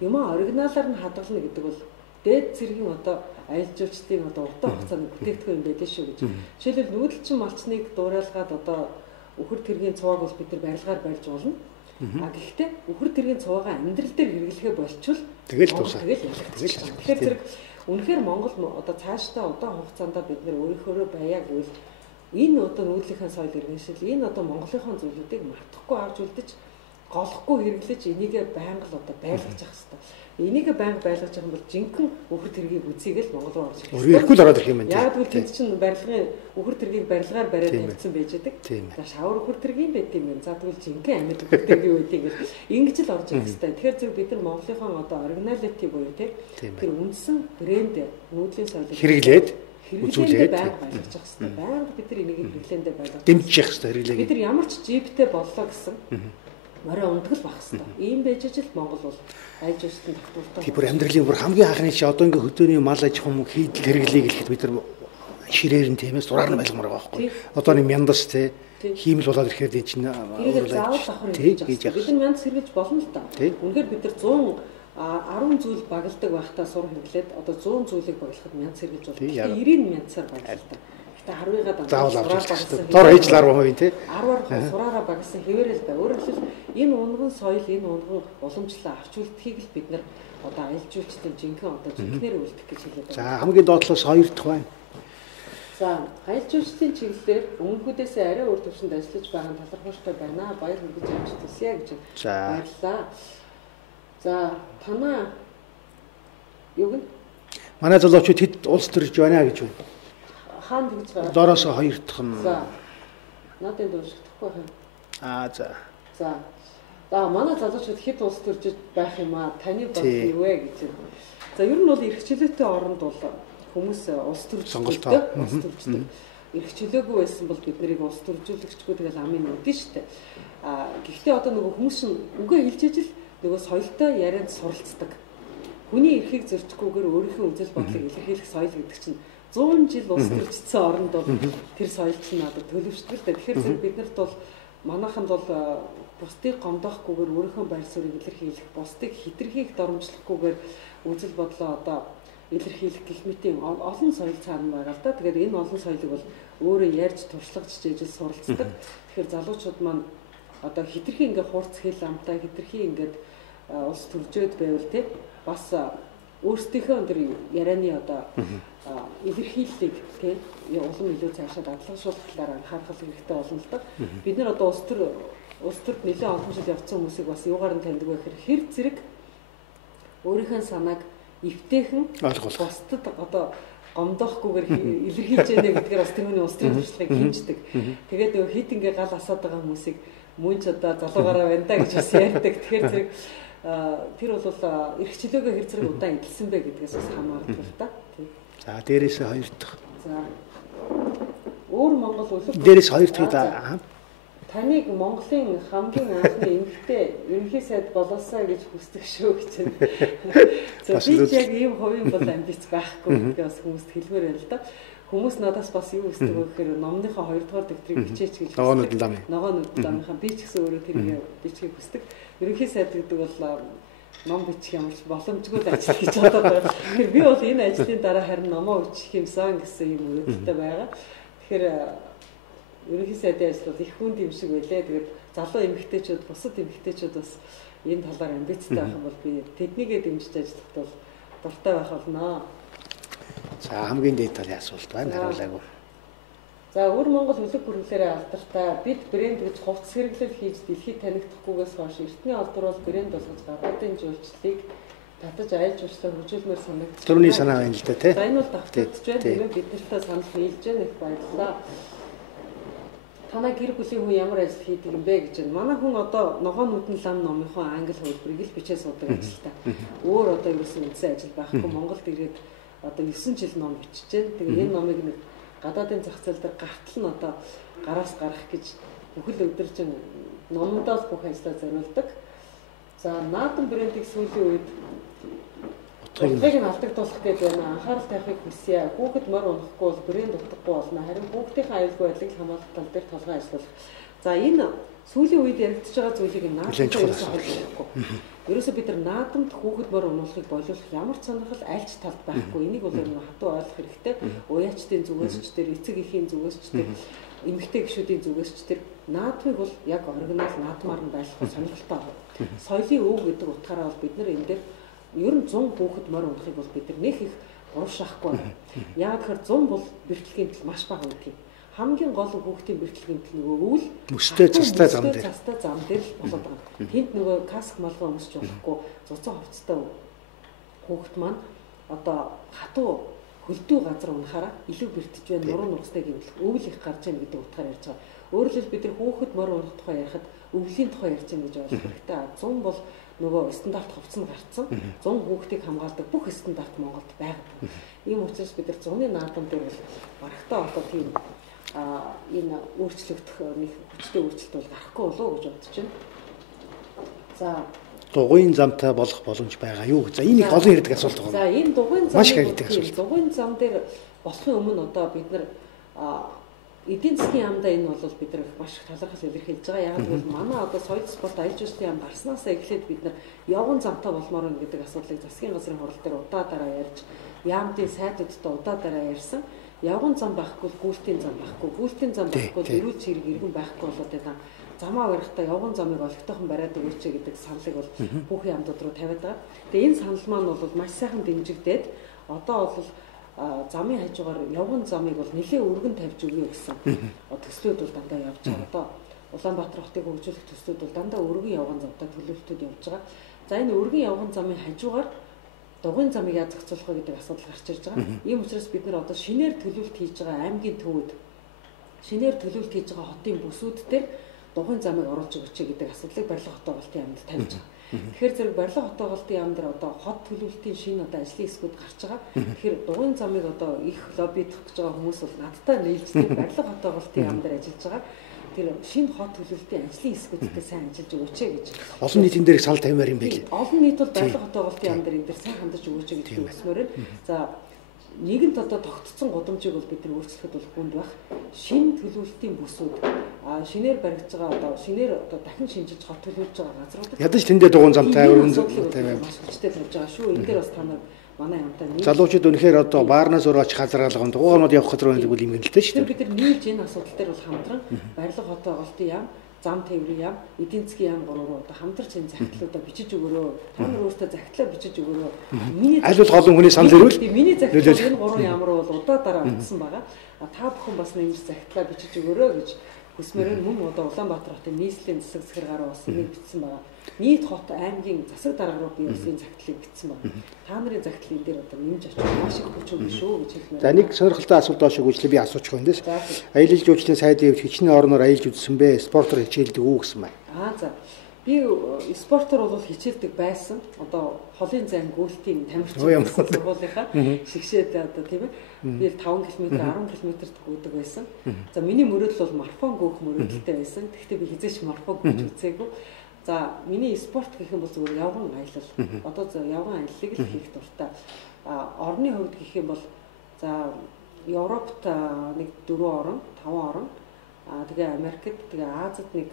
юмаа оригиналаар нь хадгална гэдэг бол дээд зэргийн одоо аялал жуулчлалын одоо уртаа хугацааны бүтээгдэхүүн юм байлээ шүү гэж. Жишээлбэл нүүдэлчин малчныг дуурайлгаад одоо үхэр тэргийн цуваг бол бид нар барилгаар барьж болно. Гэхдээ үхэр тэргийн цуваагаа амьдрал дээр хэрэглэхээ болчвол тэгэл дуусаа. Тэгэхээр зэрэг Үнэхээр Монгол одоо цаашдаа удаан хугацаанд бид нэр өөрийнхөө байя гэвэл энэ одоо нүүдлийнхээ соёл иргэншил энэ одоо Монголынхон зүйлүүдийг мартахгүй авч үлдэж голохгүй хэрэглэж энийг байнга л одоо байлгаж явах хэрэгтэй. Энийг байнга байлгаж явах юм бол жинхэнэ үхэр тэргийг үзье л Монгол руу орж ирэх. Өргөхгүй л ороод ирэх юм байна. Яг л тэнд чинь барилгын үхэр тэргийг барилгаар бариад тавьсан байж байдаг. За шавар үхэр тэргийн байт юм байна. За тэгвэл жинхэнэ амьд үхэр тэргийн үедийг л ингэж л орж ирэх хэрэгтэй. Тэгэхээр зөв бид нар Монголынхон одоо оригиналити буюу тэр үндсэн брэнд нүүдлийн соёлыг хэрэглээд үзүүлээд байнга байлгаж явах хэрэгтэй. Байнга бид нар энийг хэрэглээндээ байлгаж дэмжих хэрэгтэй хэрэглээг. Бид нар ямар ч жиптэй боллоо гэсэн морой унтгал бах хэрэгтэй. Ийм байж ижил Монгол бол айлж устын тогтвортой. Тийм бүр амьдралын бүр хамгийн анхны чи одоо ингээ хөдөөний мал аж ахуйн хийдэл хэрэглээг хэлэхэд бид нар ширээр нь тиймээс зураар нь байлгамаар байгаа байхгүй. Одоо нэг мяндас те хиймэл болоод ирэхээр энэ чинь заавал давхар хийж байгаа. Бид нар мяндас хэрэглэж болно л да. Үнэхээр бид нар 10 зүйл багладаг байхдаа сур хэрэглээд одоо 100 зүйлийг баглахад мяндас хэрэглэж болно. Тэгэхээр 90 мяндасаар багладаг. Гэтэ 10-ыгаа заавал авч хэрэгтэй. Дор ээж 10% тий. 10-аар сураараа багсан хэвээрэл бай. Өөрөөр хэлбэл энэ унган соёл, энэ унган уламжлалаа авч үлдэхийг л бид нар одоо аялжуулчдын жинхэнэ одоо жинхнээр үлдэх гэж хэлээд байна. За хамгийн доотлоос 2 дахь байна. За аялжуулчдын чиглэлээр өмнөхүүдээс арай өөр төвшөнд ажиллаж байгаа талархууштай байна. Баяр хүргэж амжилт хүсье гэж баярлалаа. За танаа юу гэнэ? Манай залуучууд хэд улс төрж байна гэж байна. Хаан тэгж байгаа. Доороос 2 дахь нь. За. Надад дуусчихгүй байх юм. За. За манай залуучууд хэд улс төрж байх юм аа? Таны бодлого юу вэ гэж байна. За ер нь бол эрхчлөөтэй оронд бол хүмүүс улс төрж сонголтоо улс төрждөг. Эрхчлөөгүй байсан бол бид нарыг улс төржүүлэгчгүй тэгэл амын үдэн штэ. Гэхдээ одоо нөгөө хүмүүс шин үгүй хэлж ижил нөгөө соёлтой ярианд суралцдаг. Хүний эрхийг зөрчихгүйгээр өөрийнхөө үзэл бодлыг илэрхийлэх соёл гэдэг чинь 100 жил улс төржсөн оронд бол тэр соёл чинь одоо төлөвшдөг л дээ. Тэгэхээр бид нарт бол манайханд бол бусдыг гомдоохгүйгээр өөрийнхөө байр суурийг илэрхийлэх, бусдыг хитрхийх доромжлохгүйгээр үзэл бодлоо одоо илэрхийлэх гэх мэтийн олон соёл цаана байгаа л да. Тэгэхээр энэ олон соёлыг бол өөрөө ярьж туршлагаж чийжэл суралцдаг. Тэгэхээр залуучууд маань одоо хитрхи ингээ хурц хэл амтай хитрхи ингээд улс төржөөд байвал те бас өөрсдийнхөө тэр ярианы одоо илэрхийллийг те улам илүү цаашаа дадлгшуулах талаар анхаарах хэрэгтэй болно л да. Бид нар одоо улс төрд нэлээд олон жил явцсан хүмүүсийг бас юугаар нь таньдаг вэ гэхээр хэр зэрэг өөрийнхөө санааг эвтэйхэн бусдад одоо гомдохгүйгээр илэрхийлж яана гэдгээр бас тэрний улс төрийн туршлагыг хэмждэг. Тэгээд нөгөө хит ингээ гал асаад байгаа хүмүүсийг мөн ч одоо залуугаараа байна да гэж бас ярьдаг. Тэгэхээр зэрэг тэр бол эрхчлөөгөө хэр зэрэг удаан эдэлсэн бэ гэдгээс бас хамаардаг л да. За дээрээсээ 2 дахь. За өөр Монгол үлэг дээрээс 2 дахь таныг Монголын хамгийн анхны эмэгтэй ерөнхий сайд болоосаа гэж хүсдэг шүү гэж байна. За би ч яг ийм хувийн бол амбиц байхгүй гэдгээ бас хүмүүст хэлмээр байна л да. Хүмүүс надаас бас юу хүсдэг вэ гэхээр номныхоо 2 дугаар дэвтрийг бичээч гэж ногоонууд лам. Ногоонууд ламынхаа би ч гэсэн өөрөө тэрийг бичгийг хүсдэг. Ерөнхий сайд гэдэг бол ном бичих ямар ч боломжгүй л ажил гэж бодоод байна. Тэгэхээр би бол энэ ажлын дараа харин номоо бичих юмсан гэсэн юм үүрэгтэй байгаа. Тэгэхээр ерөнхий сайдын ажил бол их хүнд юм шиг байлээ. Тэгээд залуу эмэгтэйчүүд, бусад эмэгтэйчүүд бас энэ талаар амбицтай байх юм бол би тэднийгээ дэмжиж ажиллахад бол дуртай байх болно. За хамгийн дээд талын асуулт байна хариулаагүй. За өвөр Монгол хөлөг хөрөнгөлөөрөө алдартай бид брэнд гэж хувцас хэрэглэл хийж дэлхийд танигдахгүйгээс хойш эртний олдор бол брэнд болгож гадаадын жуулчлалыг татаж айлж уучлаа хөгжүүлмээр санагдаж. Төрөний санаа байна л да тий. За энэ бол давтагдж байна. Тэгээд бид нартай санал нийлж байна их баярлалаа. Танай гэр бүлийн хүн ямар ажил хийдэг юм бэ гэж байна. Манай хүн одоо ногоон нүдэн лам номынхоо англи хувилбарыг л бичээ суудаг ажилтаа. Өөр одоо ерөөсөн үндсэн ажил байхгүй. Монголд ирээд одоо 9 жил ном бичиж байна. Тэгээ энэ номыг нэг гадаадын зах зээл дээр гартал нь одоо гараас гарах гэж бүхэл өдөржин номондоо бүх ажлаа зориулдаг. За наадам брендийг сүүлийн үед утгыг нь алдагдуулах гэдэг байна. Анхаарал тавихыг хүсье. Хүүхэд морь унахгүй бол брэнд утгахгүй болно. Харин хүүхдийн аюулгүй байдлыг хамгаалах тал дээр толгой ажиллах. За энэ сүүлийн үед яригдчихж байгаа зүйлийг наадамд ойлгохгүй. Ерөөсөө бид нар наадамд хүүхэд морь унуулахыг боловсруулах ямар ч сонирхол альч талд байхгүй. Энийг бол хатуу ойлгох хэрэгтэй. Уяачдын зүгээс ч тэр эцэг эхийн зүгээс ч тэр эмэгтэй гишүүдийн зүгээс ч тэр наадмыг бол яг оригинал наадмаар нь байлгах сонирхолтой байна. Соёлын өв гэдэг утгаараа бол бид нар энэ дээр ер нь 100 хүүхэд морь унахыг бол бид нар нэг их урагшаахгүй. Яг тэгэхээр 100 бол бэрхтэлгийн төлөв маш бага байдаг. Хамгийн гол хүүхдийн бэрхтэлгийн төлөв нөгөө өвөл мөстэй цастай зам дээр. Цастай зам дээр л болоод байгаа. Тэнд нөгөө каск малгай өмсч болохгүй цуцсан хувцастай хүүхд маань одоо хатуу хөлдөө газар унахаараа илүү бэртэж байна, нуруу нугастай гэвэл өвөл их гарч ийн гэдэг утгаар ярьж байгаа. Өөрөөр хэлбэл бид нар хүүхэд мөр унах тухай ярихад өвлийн тухай ярьж байгаа гэж ойлгох хэрэгтэй. 100 бол нөгөө стандарт хувцас нь гарцсан. 100 хүүхдийг хамгаалдаг бүх стандарт Монголд байгаа. Ийм учраас бид нар 100-ны наадам дээр бол барагтаа одоо тийм энэ өөрчлөгдөх нэг хүчтэй өөрчлөлт бол гарахгүй болов уу гэж бодож байна. За дугуйн замтай болох боломж байгаа юу? За энэ их олон ирдэг асуулт байна. За энэ дугуйн зам маш их ирдэг асуулт. Дугуйн зам дээр болохын өмнө одоо бид нар эдийн засгийн яамдаа энэ бол бид нар маш их талархал илэрхийлж байгаа. Яг л манай одоо соёл спорт аяж усны яам гарснаасаа эхлээд бид нар явган замтай болмоор байна гэдэг асуудлыг засгийн газрын хурал дээр удаа дараа ярьж, яамдын сайдуудтай удаа дараа ярьсан. Явган зам байхгүй, гүйлтийн зам байхгүй, гүйлтийн зам байхгүй, эрүүл зэрэг иргэн байхгүй болоод байгаа. Замаа барихтаа явган замыг олигтойхон бариад өгөөч гэдэг саналыг бол бүх яамдууд руу тавиад байгаа. Тэгээ энэ санал маань бол маш сайхан дэмжигдээд одоо бол замын хажуугаар явган замыг бол нэлээд өргөн тавьж өгье гэсэн төслүүд бол дандаа явж байгаа. Одоо Улаанбаатар хотыг хөгжүүлэх төслүүд бол дандаа өргөн явган замтай төлөвлөлтүүд явж байгаа. За энэ өргөн явган замын хажуугаар дугуйн замыг яаж зохицуулах вэ гэдэг асуудал гарч ирж байгаа. Ийм учраас бид нар одоо шинээр төлөвлөлт хийж байгаа аймгийн төвөд шинээр төлөвлөлт хийж байгаа хотын бүсүүд дээр дугуйн замыг оруулж өгөөч гэдэг асуудлыг барилга хотоо голтын яамд тавьж байгаа. Тэгэхээр зэрэг барилга хотоо голтын яамд дээр одоо хот төлөвлөлтийн шинэ одоо ажлын хэсгүүд гарч байгаа. Тэгэхээр дугуйн замыг одоо их лоббидох гэж байгаа хүмүүс бол надтай нийлжлээ барилга хотоо голтын яамд дээр ажиллаж байгаа. Тэр шинэ хот төлөвлөлтийн ажлын хэсгүүдтэй сайн ажиллаж өгөөч гэж. Олон нийтийн дээр сал тавимаар юм байл. Олон нийт бол барилга хотоо голтын яамд дээр энэ дээр сайн хандаж өгөөч гэж хүсмээр байна. За нэгэнт одоо тогтцсон гудамжийг бол бид нар өөрчлөхөд бол хүнд байх. Шинэ төлөвлөлтийн бүсүүд шинээр баригдаж байгаа одоо шинээр одоо дахин шинжиж хот төлөвлөж байгаа газрууд ядаж тэндээ дугуйн замтай өргөн тавиа маш хүчтэй тавьж байгаа шүү. Энэ дээр бас та нар манай юмтай нийлж залуучууд үнэхээр одоо баарнаас ураач хазаргалган дугуйнууд явах газар байдаг үл юм гэлтэй шүү дээ. Бид нар нийлж энэ асуудал дээр бол хамтран барилга хотоо голтын яам, зам тээврийн яам, эдийн засгийн яам гурав одоо хамтарч энэ захидлуудаа бичиж өгөөрөө. Та нар өөрсдөө захидлаа бичиж өгөөрөө. Аль бол олон хүний санал ирвэл миний захидлаа энэ гурван яам руу бол удаа дараа өгсөн байгаа. Та бүхэн бас нэмж захидлаа бичиж өгөөрөө гэж хүсмээр мөн одоо Улаанбаатар хотын нийслэлийн засаг захир гараа бас нэг бичсэн байгаа. Нийт хот аймгийн засаг дарга руу би бас энэ захидлыг бичсэн байна. Та нарын захидлын дээр одоо нэмж авчих маш их хүч өгнө шүү гэж хэлмээр. За нэг сонирхолтой асуулт доошо гүйчлээ би асуучих юм дэс. Аялал жуулчлалын сайдын хичнээн орноор аялж үзсэн бэ? Спортоор хичээлдэг үү гэсэн байна. За би спортоор бол хичээлдэг байсан. Одоо холын зайн гүйлтийн тамирчин сургуулийнхаа шигшээд одоо тийм ээ. Би 5 км 10 км-т гүйдэг байсан. За миний мөрөөдөл бол марафон гоох мөрөөдөлтэй байсан. Гэхдээ би хизээч марафон гүйж үзээгүй. За миний спорт гэх юм бол зүгээр явган аялал. Одоо явган аяллыг л хийх дуртай. Орны хувьд гэх юм бол за Европт нэг 4 орн, 5 орн. Тэгээ Америкт, тэгээ Азид нэг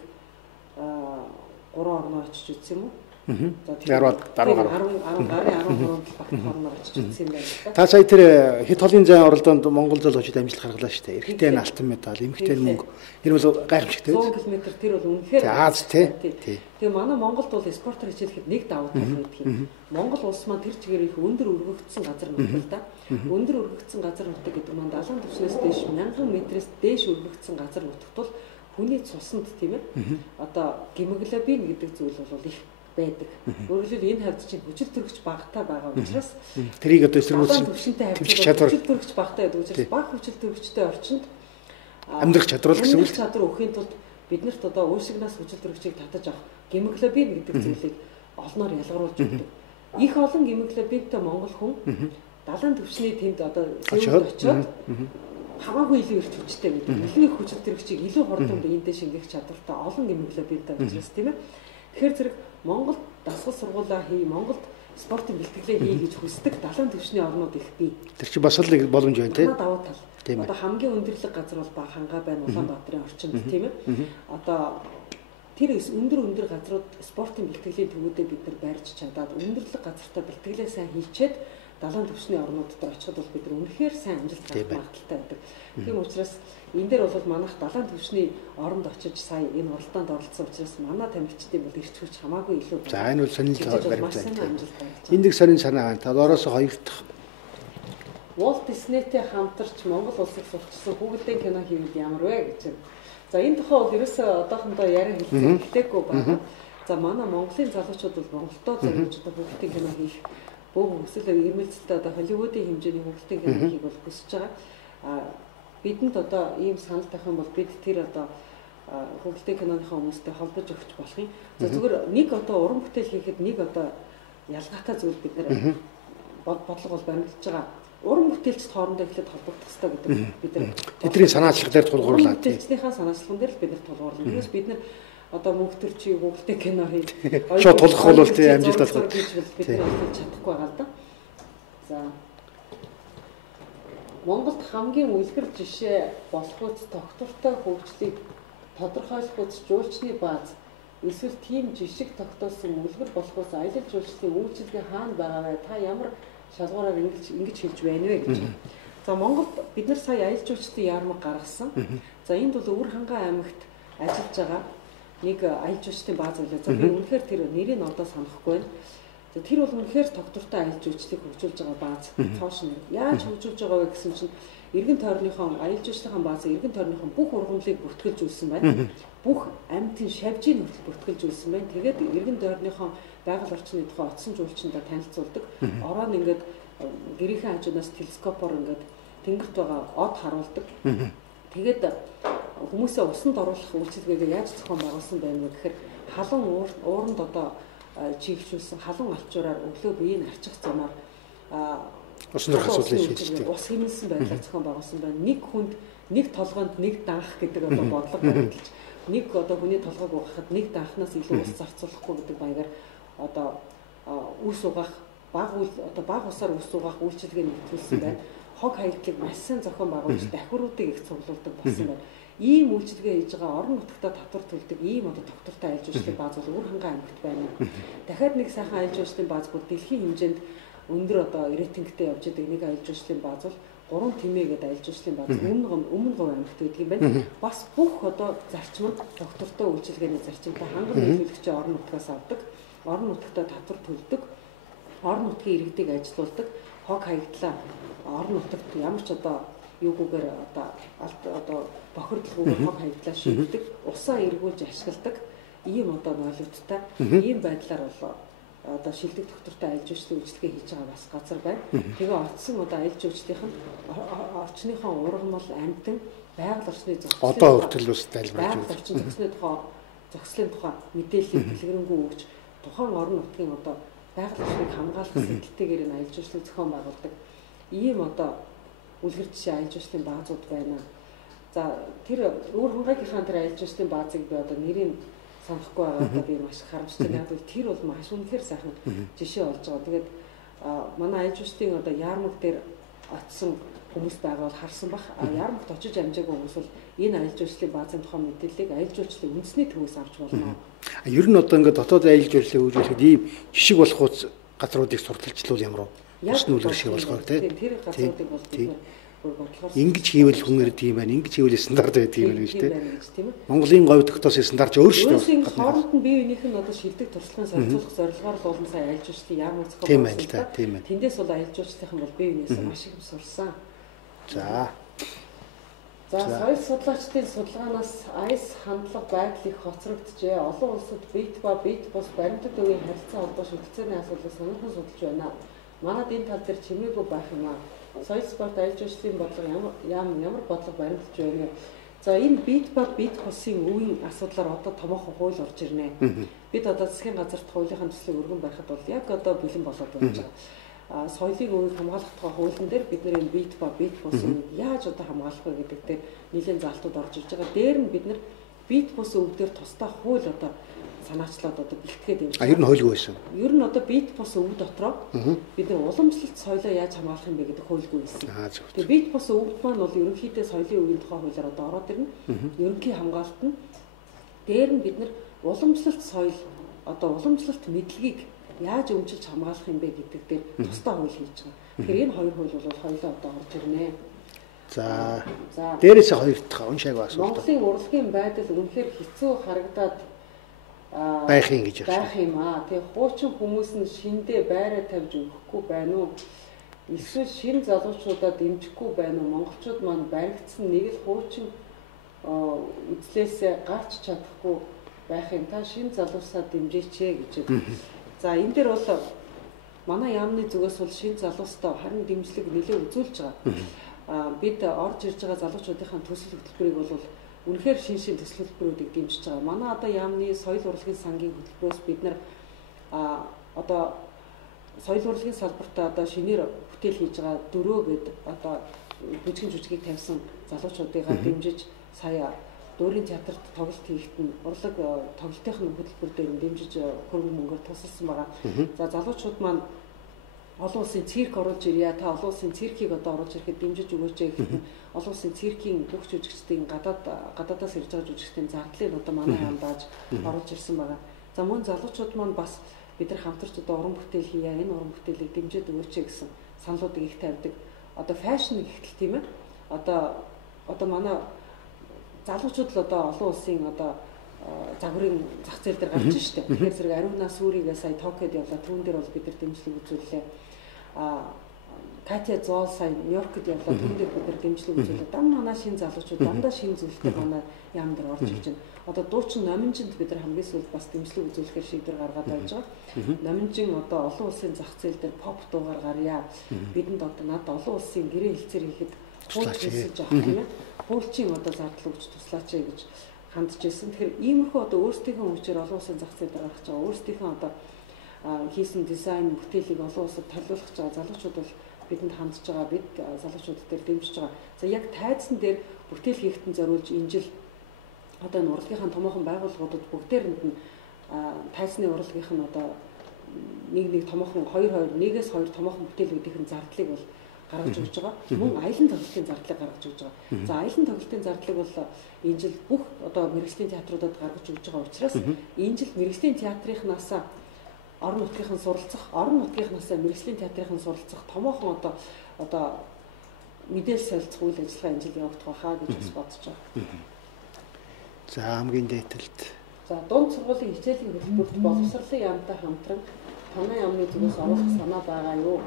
3 орноо очиж үзсэн юм уу? За тэгээд 10 гарын 13 багт орноо очиж үзсэн юм байна. Та сая тэр хэд холын зайн оролдоонд Монгол залуучууд амжилт гаргалаа шүү дээ. Эрэгтэй нь алтан медаль, эмэгтэй нь мөнгө. Энэ бол гайхамшигтай. 100 км тэр бол үнэхээр Аз тий. Тэгээ манай Монголд бол спортоор хичээлэхэд нэг давуу тал байдаг юм. Монгол улс маань тэр чигээр их өндөр өргөгдсөн газар нутаг л да. Өндөр өргөгдсөн газар нутаг гэдэг нь далайн түвшнээс дээш 1000 м-ээс дээш өргөгдсөн газар нутагт бол хүний цуснд тийм ээ. Одоо гемоглобин гэдэг зүйл бол их байдаг. Өөрөлдөл энэ хавьд чинь хүчил төрөгч багтаа байгаа учраас тэрийг одоо эсэргүүцсэн төвчл чадвар хүчил төрөгч багтаа гэдэг учраас бага хүчил төрөгчтэй орчинд амьдрах чадвар гэсэн үг. Чадвар өхийн тулд биднэрт одоо уушигнаас хүчил төрөгчийг татаж авах гемоглобин гэдэг зүйлийг олноор ялгаруулж өгдөг. Их олон гемоглобинтай монгол хүн далайн түвшний тэнд одоо очиод хамаагүй илүү их хүчтэй гэдэг. Илүү их хүчил төрөгчийг илүү хурдан эндээ шингээх чадвартай олон гемоглобинтай учраас тийм ээ. Тэгэхээр зэрэг Монголд дасгал сургуулаа хий, Монголд спортын бэлтгэлээ хий гэж хүсдэг далайн түвшний орнууд их бий. Тэр чинь бас л боломж байна тийм. Давуу тал. Одоо хамгийн өндөрлөг газар бол Багхангаа байна, Улаанбаатарын орчинд тийм ээ. Одоо тэр өндөр газрууд спортын бэлтгэлийн төвүүдэд бид нар барьж чадаад өндөрлөг газартаа бэлтгэлээ сайн хийчээд далайн түвшний орнуудад очиход бол бид нар үнэхээр сайн амжилт гаргах магадaltaй байдаг. Тийм учраас энэ дээр бол манайх далайн түвшний оронд очиж сая энэ уралдаанд оролцсон учраас манай тамирчдын бол ирч хүч хамаагүй илүү байна. За энэ бол сонирхолтой баримт байна. Энд нэг сонин санаа байна. Та ороосоо хоёр дахь Walt Disney-тэй хамтарч Монгол улсыг сурчсан хүүхдийн кино хийвэл ямар вэ гэж. За энэ тухай бол ерөөсөө одоохондоо яриа хэлцээгүй байна. За манай Монголын залуучууд бол Монголдоо зориулж одоо хүүхдийн кино хийх бөөн хүсэл эрмэлзэлтэй одоо Холливуудын хэмжээний хүүхдийн кино хийх бол хүсэж байгаа. Бидэнд одоо ийм санал тавих юм бол бид тэр одоо хүүхдийн киноныхаа хүмүүстэй холбож өгч болох юм. За зүгээр нэг одоо уран бүтээл хийхэд нэг одоо ялгаатай зүйл бид нэр бодлого бол баримталж байгаа. Уран бүтээлчд хоорондоо эхлээд холбогдох хэрэгтэй гэдэг бид нар тэдний санаачлал дээр тулгуурлаа. Бүтээлчдийнхээ санаачлалын дээр л бид нар тулгуурлаа. Тэрээс бид нар одоо мөнх төрчий хүүхдийн кино хий. Шууд тулах бол тийм амжилт олох гэж бид нар чадахгүй байгаа л да. За Монголд хамгийн үлгэр жишээ болох үс тогтвортой хөгжлийг тодорхойлох үс жуулчны бааз эсвэл тийм жишг тогтоосон үлгэр болох үс аялал жуулчлалын үйлчилгээ хаана байгаа вэ? Та ямар шалгуураар ингэж хэлж байна вэ гэж. За Монголд бид нар сая аялал жуулчлалын яармаг гаргасан. За энд бол Өвөр Хангай аймагт ажиллаж байгаа нэг аялал жуулчлалын бааз байлаа. За би үнэхээр тэр нэрийг одоо санахгүй байна. За тэр бол үнэхээр тогтвортой аялал жуулчлалыг хөгжүүлж байгаа бааз. Цоош нь яаж хөгжүүлж байгаа вэ гэсэн чинь эргэн тойрныхон аялал жуулчлалын баазыг эргэн тойрныхон бүх ургамлыг бүртгэлж үлсэн байна. Бүх амьтын шавжийг хүртэл бүртгэлж үлсэн байна. Тэгээд эргэн тойрныхон байгаль орчны тухай оцсон жуулчдаа танилцуулдаг. Ороо нь ингээд гэрийнхэн хажуунаас телескопоор ингээд тэнгэрт байгаа од харуулдаг. Тэгээд хүмүүсээ усанд оруулах үйлчилгээгээ яаж зохион байгуулсан байна вэ гэхээр халуун ууранд одоо чигчүүлсэн халуун алчуураар өглөө биеийг арчих замаар усан дөрөх асуудлыг шийддэг. Ус хэмнэлсэн байдлаар зохион байгуулсан байна. Нэг хүнд нэг толгойд нэг данх гэдэг одоо бодлого баримталж нэг одоо хүний толгойг угаахад нэг данхнаас илүү ус зарцуулахгүй гэдэг баягаар одоо үс угаах баг усаар үс угаах үйлчилгээ нэгтгүүлсэн байна. Хог хаягдлыг маш сайн зохион байгуулж дахиуруудыг их цуглуулдаг болсон байна. Ийм үйлчилгээ хийж байгаа орон нутгад татвар төлдөг ийм одоо тогтвортой аялал жуулчлалын бааз бол Өвөр Хангай аймагт байна. Дахиад нэг сайхан аялал жуулчлалын бааз бүр дэлхийн хэмжээнд өндөр одоо рейтингтэй явж байгаа нэг аялал жуулчлалын бааз бол 3 Тэмээ гэдэг аялал жуулчлалын бааз өмнө говь аймагт байдаг юм байна. Бас бүх одоо зарчмууд тогтвортой үйлчилгээний зарчимтай ханган нийлүүлэгчийн орон нутгаас авдаг, орон нутгад татвар төлдөг, орон нутгийн иргэдийг ажилуулдаг, хог хаягдлаа орон нутагт ямар ч одоо юугүйгээр одоо бохирдлогоор хог хаягдлаа шийддэг, усаа эргүүлж ашигладаг ийм одоо нойлуудтай ийм байдлаар бол одоо шилдэг тогтвортой аялал жуулчлалын үйлчилгээ хийж байгаа бас газар байна. Тэгээ оцсон одоо аялал жуулчлалын орчныхон ургамал амтан байгаль орчны зохицлын одоо хүртэл бас тайлбарлаж байна. Орчин зохицлын тухай мэдээллийг дэлгэрэнгүй өгч тухайн орон нутгийн одоо байгаль орчныг хамгаалах сэдэлтэйгээр энэ аялал жуулчлалыг зохион байгуулдаг ийм одоо үлгэр жишээ аялал жуулчлалын баазууд байна. За тэр Өвөр Хангайгийн тэр аялал жуулчлалын баазыг би одоо нэрийг санахгүй байгаа би маш харамсалтай. Яг бол тэр бол маш үнэхээр сайхан жишээ болж байгаа. Тэгээд манай аялал жуулчлалын одоо яармаг дээр очисон хүмүүс байгаа бол харсан бах. Яармагт очиж амжаагүй хүмүүс бол энэ аялал жуулчлалын баазын тухай мэдээллийг аялал жуулчлалын үндэсний төвөөс авч болно. Ер нь одоо ингээд дотоод аялал жуулчлалыг хөгжүүлэхэд ийм жишг болох газруудыг сурталчлуул ямар уу? Усны үлгэр шиг болохоор тийм. Тэр газруудыг бол бид бодлохоор ингэж хийвэл хүн ирд юм байна. Ингэж хийвэл стандарт байдаг юм байна гэж тийм. Монголын говь тогтоосон стандарт өөр шүү дээ. Хооронд нь бие биенийх нь одоо шилдэг туршлагын солилцуулах зорилгоор л олон сая аялал жуулчлалын яармаг зохион тийм байна л да. Тийм байна. Тэндээс бол аялал жуулчлалын бол бие биенээс маш их сурсан. За. Соёл судлаачдын судалгаанаас айс хандлага байдал их хоцрогджээ. Олон улсад бит бус баримтат үеийн харилцаа холбоо шүтгцээний асуудлыг сонирхон судалж байна. Манад энэ тал дээр чимээгүй байх юм аа. Соёл спорт аялал жуулчлалын бодлого ямар бодлого баримталж байна вэ? За энэ бит бусын үеийн асуудлаар одоо томоохон хууль орж ирнэ. Бид одоо засгийн газарт хуулийн төслийг өргөн барихад бол яг одоо бэлэн болоод байна гэж байгаа. Соёлын үеийг хамгаалах тухай хуулийн дээр бид нэр энэ бит бусын яаж одоо хамгаалах вэ гэдэг дээр нэлээд залтууд орж ирж байгаа. Дээр нь бид нар бит бус өвдөр тусдаа хууль одоо санаачлаад одоо бэлтгээд явж байгаа. Ер нь хуулгүй байсан. Ер нь одоо бит бус өв дотроо бид нар уламжлалт соёлоо яаж хамгаалах юм бэ гэдэг хуульгүй байсан. Тэгээ бит бус өвд маань бол ерөнхийдөө соёлын үеийн тухай хуулиар одоо ороод ирнэ. Ерөнхий хамгаалалт нь дээр нь бид нар уламжлалт соёл одоо уламжлалт мэдлэгийг яаж өмчилж хамгаалах юм бэ гэдэг дээр тусдаа хууль хийж байгаа. Тэгэхээр энэ хоёр хууль бол хоёулаа одоо орж ирнэ. За. Дээрээс хоёр дахь уншааг асуулт. Монголын урлагийн байдал үнэхээр хэцүү харагдаад байх юм гэж байх юм аа. Тэгээ хуучин хүмүүс нь шиндээ байраа тавьж өгөхгүй байна уу? Эсвэл шинэ залуучуудаа дэмжихгүй байна уу? Монголчууд маань баригдсан нэг л хуучин үзлээсээ гарч чадахгүй байх юм. Та шинэ залуусаа дэмжээч гэж. За энэ дээр бол манай яамны зүгээс бол шинэ залуустай харин дэмжлэг нэлээд үзүүлж байгаа. Бид орж ирж байгаа залуучуудын төсөл хөтөлбөрийг бол үнэхээр шин төсөл хөтөлбөрүүдийг дэмжиж байгаа. Манай одоо яамны соёл урлагийн сангийн хөтөлбөрөөс бид нар одоо соёл урлагийн салбартаа одоо шинээр бүтээл хийж байгаа 4 гээд одоо бүжгийг тавьсан залуучуудыгаа дэмжиж сая Дүүрийн театрт тоглолт хийхэд нь урлаг тоглолтын хөтөлбөр дээр дэмжиж хөрөнгө мөнгөөр тусалсан байгаа. За залуучууд маань олон улсын цирк оруулж ирье. Та олон улсын циркийг одоо оруулж ирэхэд дэмжиж өгөөч гэхэд олон улсын циркийн бүх жүжигчдийн гадаадаас ирж байгаа жүжигчдийн зардлыг одоо манай хаан дааж оруулж ирсэн байгаа. За мөн залуучууд маань бас бид нар хамтарч одоо уран бүтээл хийя. Энэ уран бүтээлийг дэмжиж өгөөч гэсэн саналуудыг их тавьдаг. Одоо фэшн гэхтэл тийм ээ. Одоо манай залуучууд л одоо олон улсын одоо загварын зах зээл дээр гарч штэ. Тэгэхээр зэрэг Ариуна Сүрийгээ сая Токиод явлаа. Түүн дээр бол бид нар дэмжлэг үзүүллээ. Катя Зоол сая Нью-Йоркд явлаа. Түүн дээр бид нар дэмжлэг үзүүллээ. Манай шинэ залуучууд дандаа шинэ зүйлтэй манай яам дээр орж ирж байна. Одоо дуучин Номинжинд бид нар хамгийн сүүлд бас дэмжлэг үзүүлэхээр шийдвэр гаргаад байж байгаа. Номинжин одоо олон улсын зах зээл дээр поп дуугаар гарья. Бидэнд одоо над олон улсын гэрээ хэлцээр хийхэд хуулж хэлсэж байгаа юм. Хуулчийн одоо зардал өгч туслаач гэж хандж ирсэн. Тэгэхээр иймэрхүү одоо өөрсдийнхөө хүчээр олон улсын зах зээл дээр гаргаж байгаа. Өөрсдийнхөө одоо хийсэн дизайн бүтээлийг олон улсад танилцуулах байгаа залуучууд бол бидэнд хандж байгаа. Бид залуучууд дээр дэмжиж байгаа. За яг тайзан дээр бүтээл хийхтэн зориулж энэ жил одоо энэ урлагийн томоохон байгууллагуудад бүгдээрэнд нь тайзны урлагийнх нь одоо нэг томоохон 1-2 томоохон бүтээлүүдийн зардлыг бол гаргаж өгч байгаа. Мөн аялын тоглолтын зардлыг гаргаж өгч байгаа. За аялын тоглолтын зардлыг бол энэ жил бүх одоо мэргэжлийн театруудад гаргаж өгч байгаа учраас энэ жил мэргэжлийн театрынхнаас орон нутгийнхын суралцах, орон нутгийнхнаас мэргэжлийн театрын суралцах томоохон одоо мэдээлэл солилцох үйл ажиллагаа энэ жил явагдах байхаа гэж бас бодож байгаа. За хамгийн дээдлэлт. За дунд сургуулийн хичээлийн хөтөлбөрт боловсролын яамтай хамтран танай яамны зүгээс оруулах санаа байгаа юу?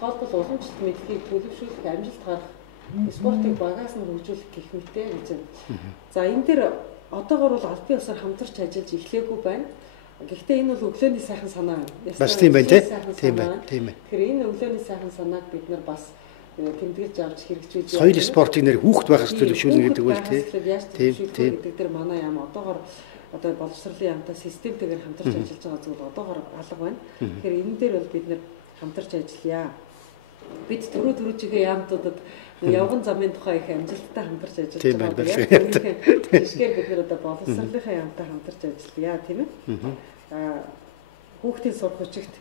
Тухайлбал уламжлалт мэдлэгийг төлөвшүүлэх, амжилт гарах, спортыг багаас нь хөгжүүлэх гэх мэт гэж. За энэ дээр одоогор бол аль бие усаар хамтарч ажиллаж эхлэегүй байна. Гэхдээ энэ бол өглөөний сайхан санаа байна. Бас тийм байна тийм байна. Тэгэхээр энэ өглөөний сайхан санааг бид нар бас тэмдэглэж авч хэрэгжүүлж соёл спортыг нэр хүүхд байхаас төлөвшүүлнэ гэдэг үл тийм гэдэг дээр манай яам одоогор одоо боловсролын яамтай системтэйгээр хамтарч ажиллаж байгаа зүйл одоогор алга байна. Тэгэхээр энэ дээр бол бид нар хамтарч ажиллая. Бид төрөөжийнхээ яамтуудад явган замын тухай их амжилттай хамтарч ажиллаж байгаа. Жишгээр бид нар одоо боловсролынхаа яамтай хамтарч ажиллая тийм ээ. Хүүхдийн сурах хүчигт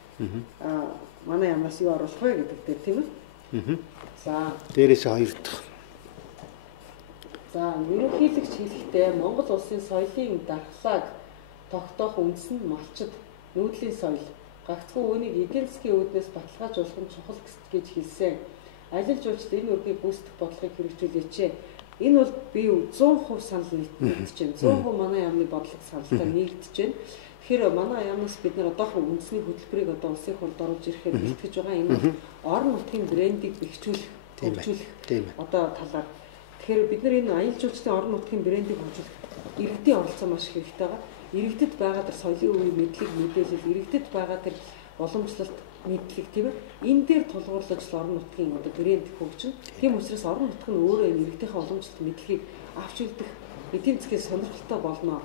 манай яамнаас юу оруулах вэ гэдэг дээр тийм ээ. За дээрээс хоёр дахь. За ерөнхийлөгч хэлэхдээ Монгол улсын соёлын дархлааг тогтоох үндэс нь малчид, нүүдлийн соёл. Гагцхүү үүнийг эдийн засгийн үүднээс баталгаажуулах нь чухал гэж хэлсэн. Аялал жуулчид энэ үргийг гүйцэтгэх бодлогыг хэрэгжүүлээч. Энэ бол би 100% санал нэгдэж байна. 100% манай яамны бодлого саналтай нэгдэж байна. Тэгэхээр манай яамнаас бид нар одоохон үндэсний хөтөлбөрийг одоо улсын хурлд оруулж ирэхээр бэлтгэж байгаа. Энэ бол орон нутгийн брендийг бэхжүүлэх, хөгжүүлэх одоо талаар. Тэгэхээр бид нар энэ аялал жуулчдын орон нутгийн брендийг хөгжүүлэх иргэдийн оролцоо маш их хэрэгтэй байгаа. Иргэдэд байгаа тэр соёлын үе мэдлэг мэдээлэл, иргэдэд байгаа тэр уламжлалт мэдлэг тийм ээ. Энэ дээр тулгуурлаж орон нутгийн одоо брэнд хөгжин. Тийм учраас орон нутг нь өөрөө энэ иргэдийнхээ уламжлалт мэдлэгийг авч үлдэх эдийн засгийн сонирхолтой болно.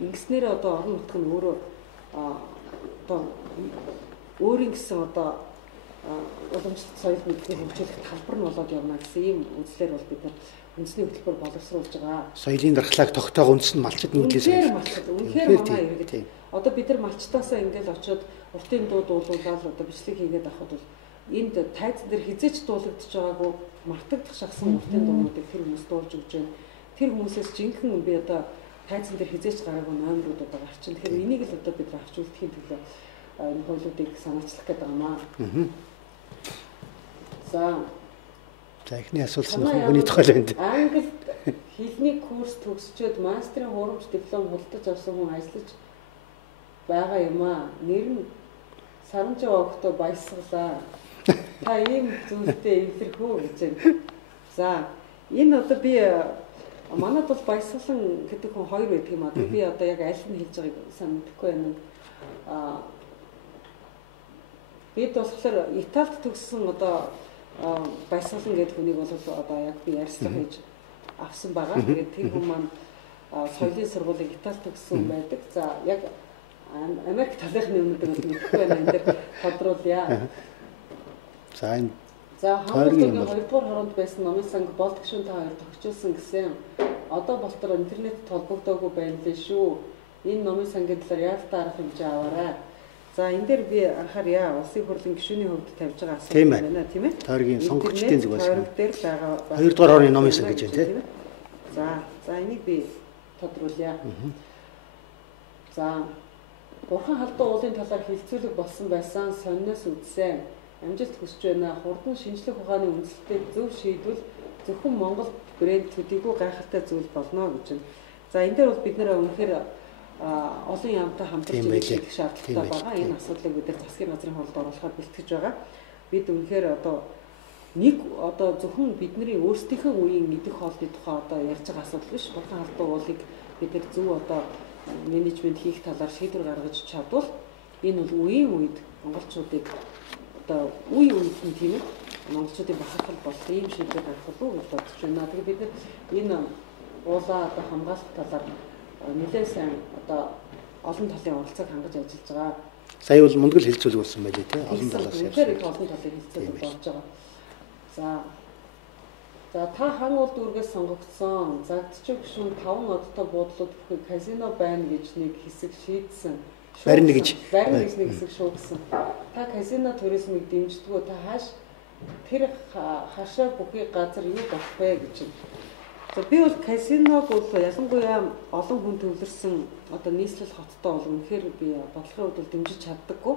Ингэснээр одоо орон нутг нь өөрөө одоо өөрийн гэсэн одоо уламжлалт соёл мэдлэгийг хөгжүүлэх талбар нь болоод явна гэсэн ийм үзлээр бол бид нар үндэсний хөтөлбөр боловсруулж байгаа. Соёлын дархлааг тогтоох үндэс нь малчид нүүдлийн соёл. Үнэхээр манай иргэд. Одоо бид нар малчтаасаа ингээл очиод уртын дуу дуулуулаад одоо бичлэг хийгээд авахд бол энд тайзан дээр хизээч дуулагдж байгаагүй мартагдах шахсан уртын дуунуудыг тэр хүмүүс дуулж өгч байна. Тэр хүмүүсээс жинхэнэ би одоо тайзан дээр хизээч гараагүй номерууд одоо гарчин. Тэгэхээр энийг л одоо бид нар авч үлдэхийн төлөө энэ хуулиудыг санаачлах гэдэг юмаа. За эхний асуулт нь хүний тухай л байна. Англи хэлний курс төгсчөөд мастрын хурамч диплом худалдаж авсан хүн ажиллаж байгаа юм аа. Нэр нь Саранжаа өгтөө баясгалаа. Та ийм зүйлтэй эвлэрхүү гэж байна. За энэ одоо би манайд бол Баясгалан гэдэг хүн хоёр байдаг юм аа. Би одоо яг аль нь хэлж байгааг сайн мэдэхгүй байна. Бид болохоор Италид төгссөн одоо Баясгалан гэдэг хүнийг бол одоо яг би ярьслах гэж авсан байгаа. Тэгээд тэр хүн маань соёлын сургуулийг Италид төгссөн байдаг. За яг Америк талынхны өмнөд мэдэхгүй байна. Энэ дээр тодруулъя. За энэ Хамбургийн 2-р хороонд байсан номын санг болдог шүүн та хоёр тогтчихсон гэсэн. Одоо болтор интернет толбогдоогүй байна лээ шүү. Энэ номын сангийн талаар яалтаа арга хэмжээ аваарай. За энэ дээр би анхаарья. Улсын хурлын гишүүний хувьд тавьж байгаа асуудал байна тийм ээ. Тойргийн сонгогчдын зүгээс дээр байгаа 2-р хорооны номын санг гэж байна тийм. За энийг би тодруулъя. За Бурхан халдуу уулын талаар хилцүүлэг болсон байсан сонноос үзсэн. Амжилт хүсэж байна. Хурдан шинжлэх ухааны үндэслэлтэй зөв шийдвэл зөвхөн Монгол брэнд төдийгүй гайхалтай зүйл болно гэж байна. За энэ дээр бол бид нэр үнэхээр олон яамтай хамтарч ирэх шаардлагатай байгаа. Энэ асуудлыг бид нар засгийн газрын холд оруулахад бэлтгэж байгаа. Бид үнэхээр одоо зөвхөн бидний өөрсдийнхөө үеийн идэх хоолны тухай одоо ярьж байгаа асуудал биш. Бурхан халдуу уулыг бид нар зөв одоо менежмент хийх талаар шийдвэр гаргаж чадвал энэ бол үеийн үед монголчуудыг одоо үе үед нь тийм ээ монголчуудын бахархал болох ийм шийдвэр гаргах уу гэж бодож байна. Тэгэхээр бид энэ уулаа одоо хамгаалах талаар нэлээд сайн одоо олон талын оролцоог хангаж ажиллаж байгаа. Сая бол мундаг хилцүүлэг болсон байлээ тийм олон талаас ярьсан. Олон талын хилцүүлэг болж байгаа. За та хан улд үргээс сонгогдсон. Загдчих гүшүүн 5 одтой буудлууд бүхий казино байна гэж нэг хэсэг шийдсэн. Барин гэж нэг хэсэг шуугсан. Та казино туризмыг дэмждэггүй та тэр хашаа бүхий газар юу болох вэ гэж байна. За би бол казиног бол ялангуяа олон хүн төвлөрсөн одоо нийслэл хоттой бол үнэхээр би бодлогын хувьд бол дэмжиж чаддаггүй.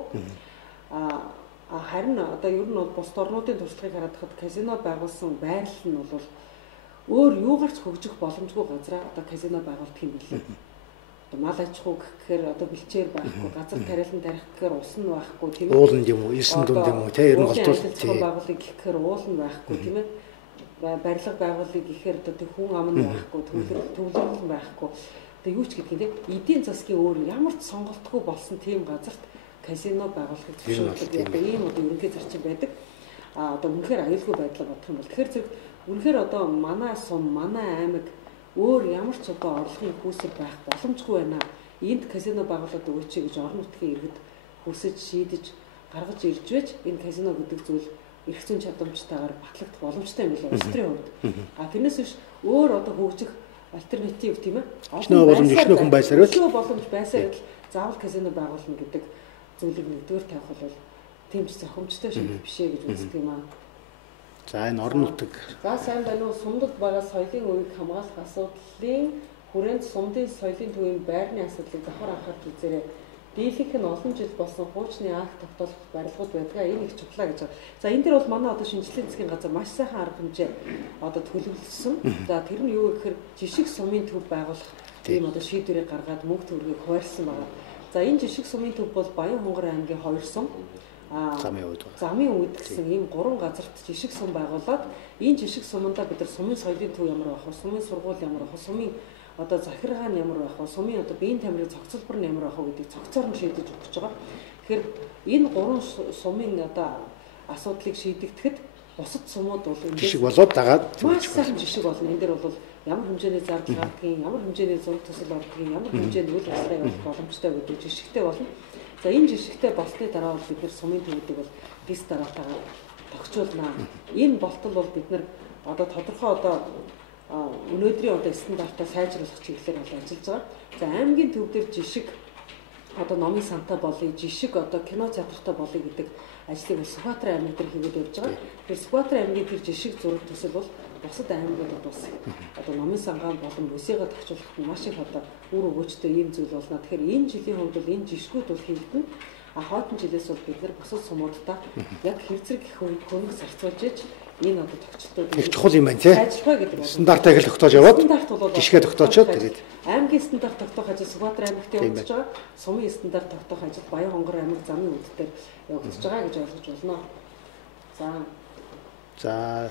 Харин одоо ер нь бол бус орнуудын туршлагыг хараад хад казино байгуулсан байрлал нь бол өөр юугаарч хөгжих боломжгүй газраа одоо казино байгуулдаг юм билээ. Одоо мал аж ахуй гэхээр одоо бэлчээр байхгүй, газар тариалан тарих гэхээр ус нь байхгүй тийм ээ. Ууланд юм уу, ирсэн дүнд юм уу те ер нь голтол тийм байгуулыг гэхээр уул нь байхгүй тийм ээ. Барилга байгуулыг гэхээр одоо хүн ам нь байхгүй, төвлөрөл нь байхгүй. Одоо юу ч гэдэг тийм эдийн засгийн өөр ямар ч сонголтгүй болсон тийм газарт казино байгуулахыг зөвшөөрдөг. Одоо ийм одоо ерөнхий зарчим байдаг. Одоо үнэхээр аюулгүй байдлаа бодох юм бол тэгэхээр зэрэг үнэхээр одоо манай сум, манай аймаг өөр ямар ч одоо орлогын хүүсэл байх боломжгүй байна. Энд казино байгуулаад өгөөч гэж орон нутгийн иргэд хүсэж шийдэж гаргаж ирж байж энэ казино гэдэг зүйл эрх зүйн чадамжтайгаар батлагдах боломжтой юм билээ улс төрийн хувьд. Тэрнээс биш өөр одоо хөгжих альтернатив тийм ээ. Олон хүн байсаар боломж байсаар заавал казино байгуулна гэдэг зүйлийг нэгдүгээр тавих бол тийм ч зохимжтой шиг биш ээ гэж үздэг юм аа. За энэ орон нутаг. За сайн байна уу? Сумдад байгаа соёлын үеийг хамгаалах асуудлын хүрээнд сумдын соёлын төвийн байрны асуудлыг давхар анхаарч үзээрэй. Дийлэнх нь олон жил болсон хуучны акт тогтоох барилгууд байдгаа энэ их чухлаа гэж байна. За энэ дээр бол манай одоо шинжилгээний засгийн газар маш сайхан арга хэмжээ одоо төлөвлөсөн. За тэр нь юу гэхээр жишг сумын төв байгуулах ийм одоо шийдвэрийг гаргаад мөнгө төгрөгийг хуваарлсан байна. За энэ жишг сумын төв бол Баян-Хонгор аймгийн 2 сум замын үед гэсэн ийм 3 газарт жишг сум байгуулад энэ жишг сумандаа бид нар сумын соёлын төв ямар байх вэ? Сумын сургууль ямар байх вэ? Сумын одоо захиргаа нь ямар байх вэ? Сумын одоо биеийн тамирын цогцлбор нь ямар байх вэ гэдэг цогцоор нь шийдэж өгч байгаа. Тэгэхээр энэ 3 сумын одоо асуудлыг шийдэгдэхэд бусад сумууд бол энэ жишг болоод дагаад маш сайхан жишг болно. Энэ дээр бол ямар хэмжээний зардал гаргадгийг, ямар хэмжээний зураг төсөл ордгийг, ямар хэмжээний үйл ажиллагаа явуулах боломжтой гэдэг жишгтэй болно. За энэ жишгтэй болсны дараа бол бид нэр сумын төвүүдийг бол лист дараатайгаар тогтчулнаа. Энэ болтол бол бид нар одоо тодорхой одоо өнөөдрийн одоо стандартаа сайжруулах чиглэлээр бол ажиллаж байгаа. За аймгийн төв дээр жишг одоо номын сантай болъё, жишг одоо кино театртай болъё гэдэг ажлыг бол Сүхбаатар аймаг дээр хийгээд явж байгаа. Тэгэхээр Сүхбаатар аймгийн тэр жишг зураг төсөл бол бусад аймагуудад бас одоо номын сангаан болон бүсийгээ тогтоолоход маш их одоо үр өгөөжтэй ийм зүйл болно. Тэгэхээр энэ жилийн хувьд бол энэ жишгүүд бол хийгдэн. Хойдон жилээс бол бид нар бусад сумуудаа яг хэвцэр гэх хөнгө зарцуулж иж энэ одоо тогтчлтууд чухал юм байна тий. Ажиллах гэдэг бол стандартыг л тогтоож яваад жишгээ тогтоочоод тэгээд аймгийн стандарт тогтоох ажил Сүхбаатар аймагт явагдаж байгаа. Сумын стандарт тогтоох ажил Баян-Хонгор аймаг замын үд дээр явагдаж байгаа гэж ойлгож байна. За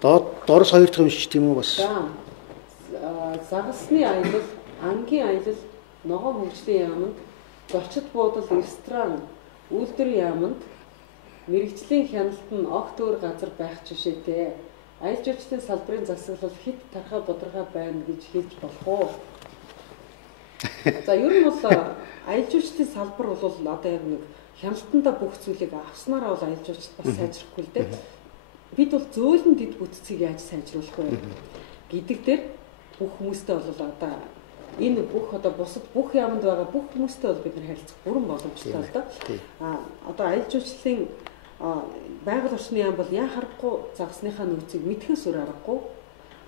доороос хоёр дахь юмшиж тийм үү бас. За загасны аялал, ангийн аялал, ногоон хөгжлийн яамд, зочид буудал, ресторан, үйлдвэр яамд мэрэгжлийн хяналт нь огт өөр газар байх жишээтэй. Аялал жуулчлалын салбарын засаглал хэд тархаа бодорхой байна гэж хэлж болох уу? За ер нь бол аялал жуулчлалын салбар бол одоо яг нэг хяналтанда бүх зүйлийг авснараа бол аялал жуулчлал бас сайжрахгүй л дээ. Бид бол зөөлөн дэд бүтцийг яаж сайжруулах вэ гэдэг дээр бүх хүмүүстэй бол одоо энэ бүх одоо бусад бүх яамд байгаа бүх хүмүүстэй бол бид нар харилцах бүрэн боломжтой л доо. Одоо аялал жуулчлалын байгаль орчны яам бол яа харахгүй загсныхаа нөөцийг мэдхээс өөр аргагүй,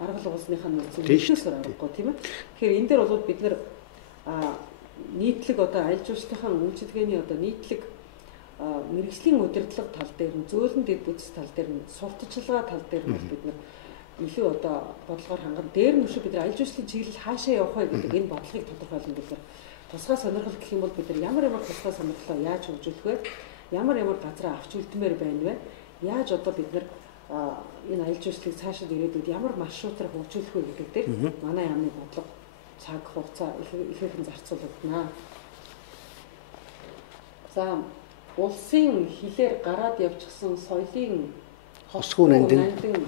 арга улсныхаа нөөцийг мэдхээс өөр аргагүй тийм ээ. Тэгэхээр энэ дээр бол бид нар нийтлэг одоо аялал жуулчлалынхаа үйлчилгээний одоо нийтлэг мэрэгжлийн удирдлага тал дээр нь зөөлөн дэд бүтц тал дээр нь сурталчилгаа тал дээр нь бид нар илүү одоо бодлогоор ханган дээр нь өшөө бид нар аялал жуулчлалын чиглэл хаашаа явах вэ гэдэг энэ бодлогыг тодорхойлно бид нар. Тусгай сонирхол гэх юм бол бид нар ямар тусгай сонирхлоо яаж хөгжүүлэх вэ? Ямар газараа авч үлдмээр байна вэ? Яаж одоо бид нар энэ аялал жуулчлалыг цаашид ирээдүйд ямар маршрутаар хөгжүүлэх вэ гэдэг дээр манай яамны бодлого цаг хугацаа ихээхэн зарцуулагдана. За улсын хилээр гараад явчихсан соёлын хосгүй нандин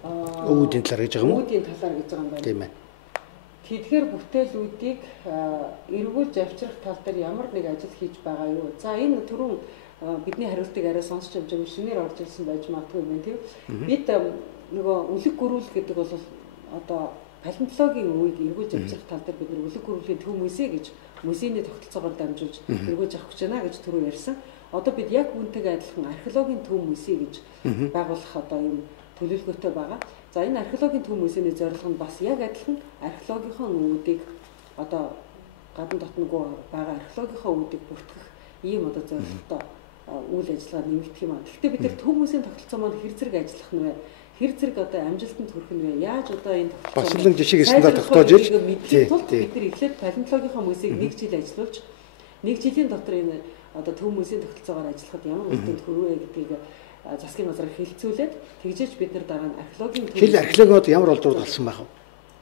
өвүүдийн талаар гэж байгаа юм уу? Өвүүдийн талаар гэж байгаа юм байна. Тийм ээ. Тэдгээр бүтээлүүдийг эргүүлж авчрах тал дээр ямар нэг ажил хийж байгаа юу? За энэ түрүүн бидний хариултыг арай сонсч явж байгаа шинээр орж ирсэн байж магадгүй юм тийм. Бид нөгөө үлэг гөрүүл гэдэг бол одоо палеонтологийн үеийг эргүүлж авчрах тал дээр бид үлэг гөрүүлийн төв музей гэж музейний тогтолцоогоор дамжуулж эргүүлж авах гэж байна гэж түрүү ярьсан. Одоо бид яг үүнтэйг адилхан археологийн төв музей гэж байгуулах одоо юм төлөвлөгөөтэй байгаа. За энэ археологийн төв музейний зорилго нь бас яг адилхан археологийнхоо үүдийг одоо гадна дотногоо байгаа археологийнхоо үүдийг бүртгэх ийм одоо зорилготой үйл ажиллагаа нэмэгдэх юм аа. Гэхдээ бид нар төв музейн тогтолцоо маань хэр зэрэг ажиллах нь вэ? Хэр зэрэг одоо амжилтанд хүрэх нь вэ? Яаж одоо энэ бас л жишээ стандарт тогтоож иж бид нар эхлээд палеонтологийнхоо музейг 1 жил ажиллуулж 1 жилийн дотор энэ одоо төв музейн тогтолцоогоор ажиллахад ямар үр дүнд хүрвэ гэдгийг засгийн газраар хэлцүүлээд тэгжээж бид нар дараа нь археологийн археологиуд ямар олдрууд болсон байх вэ?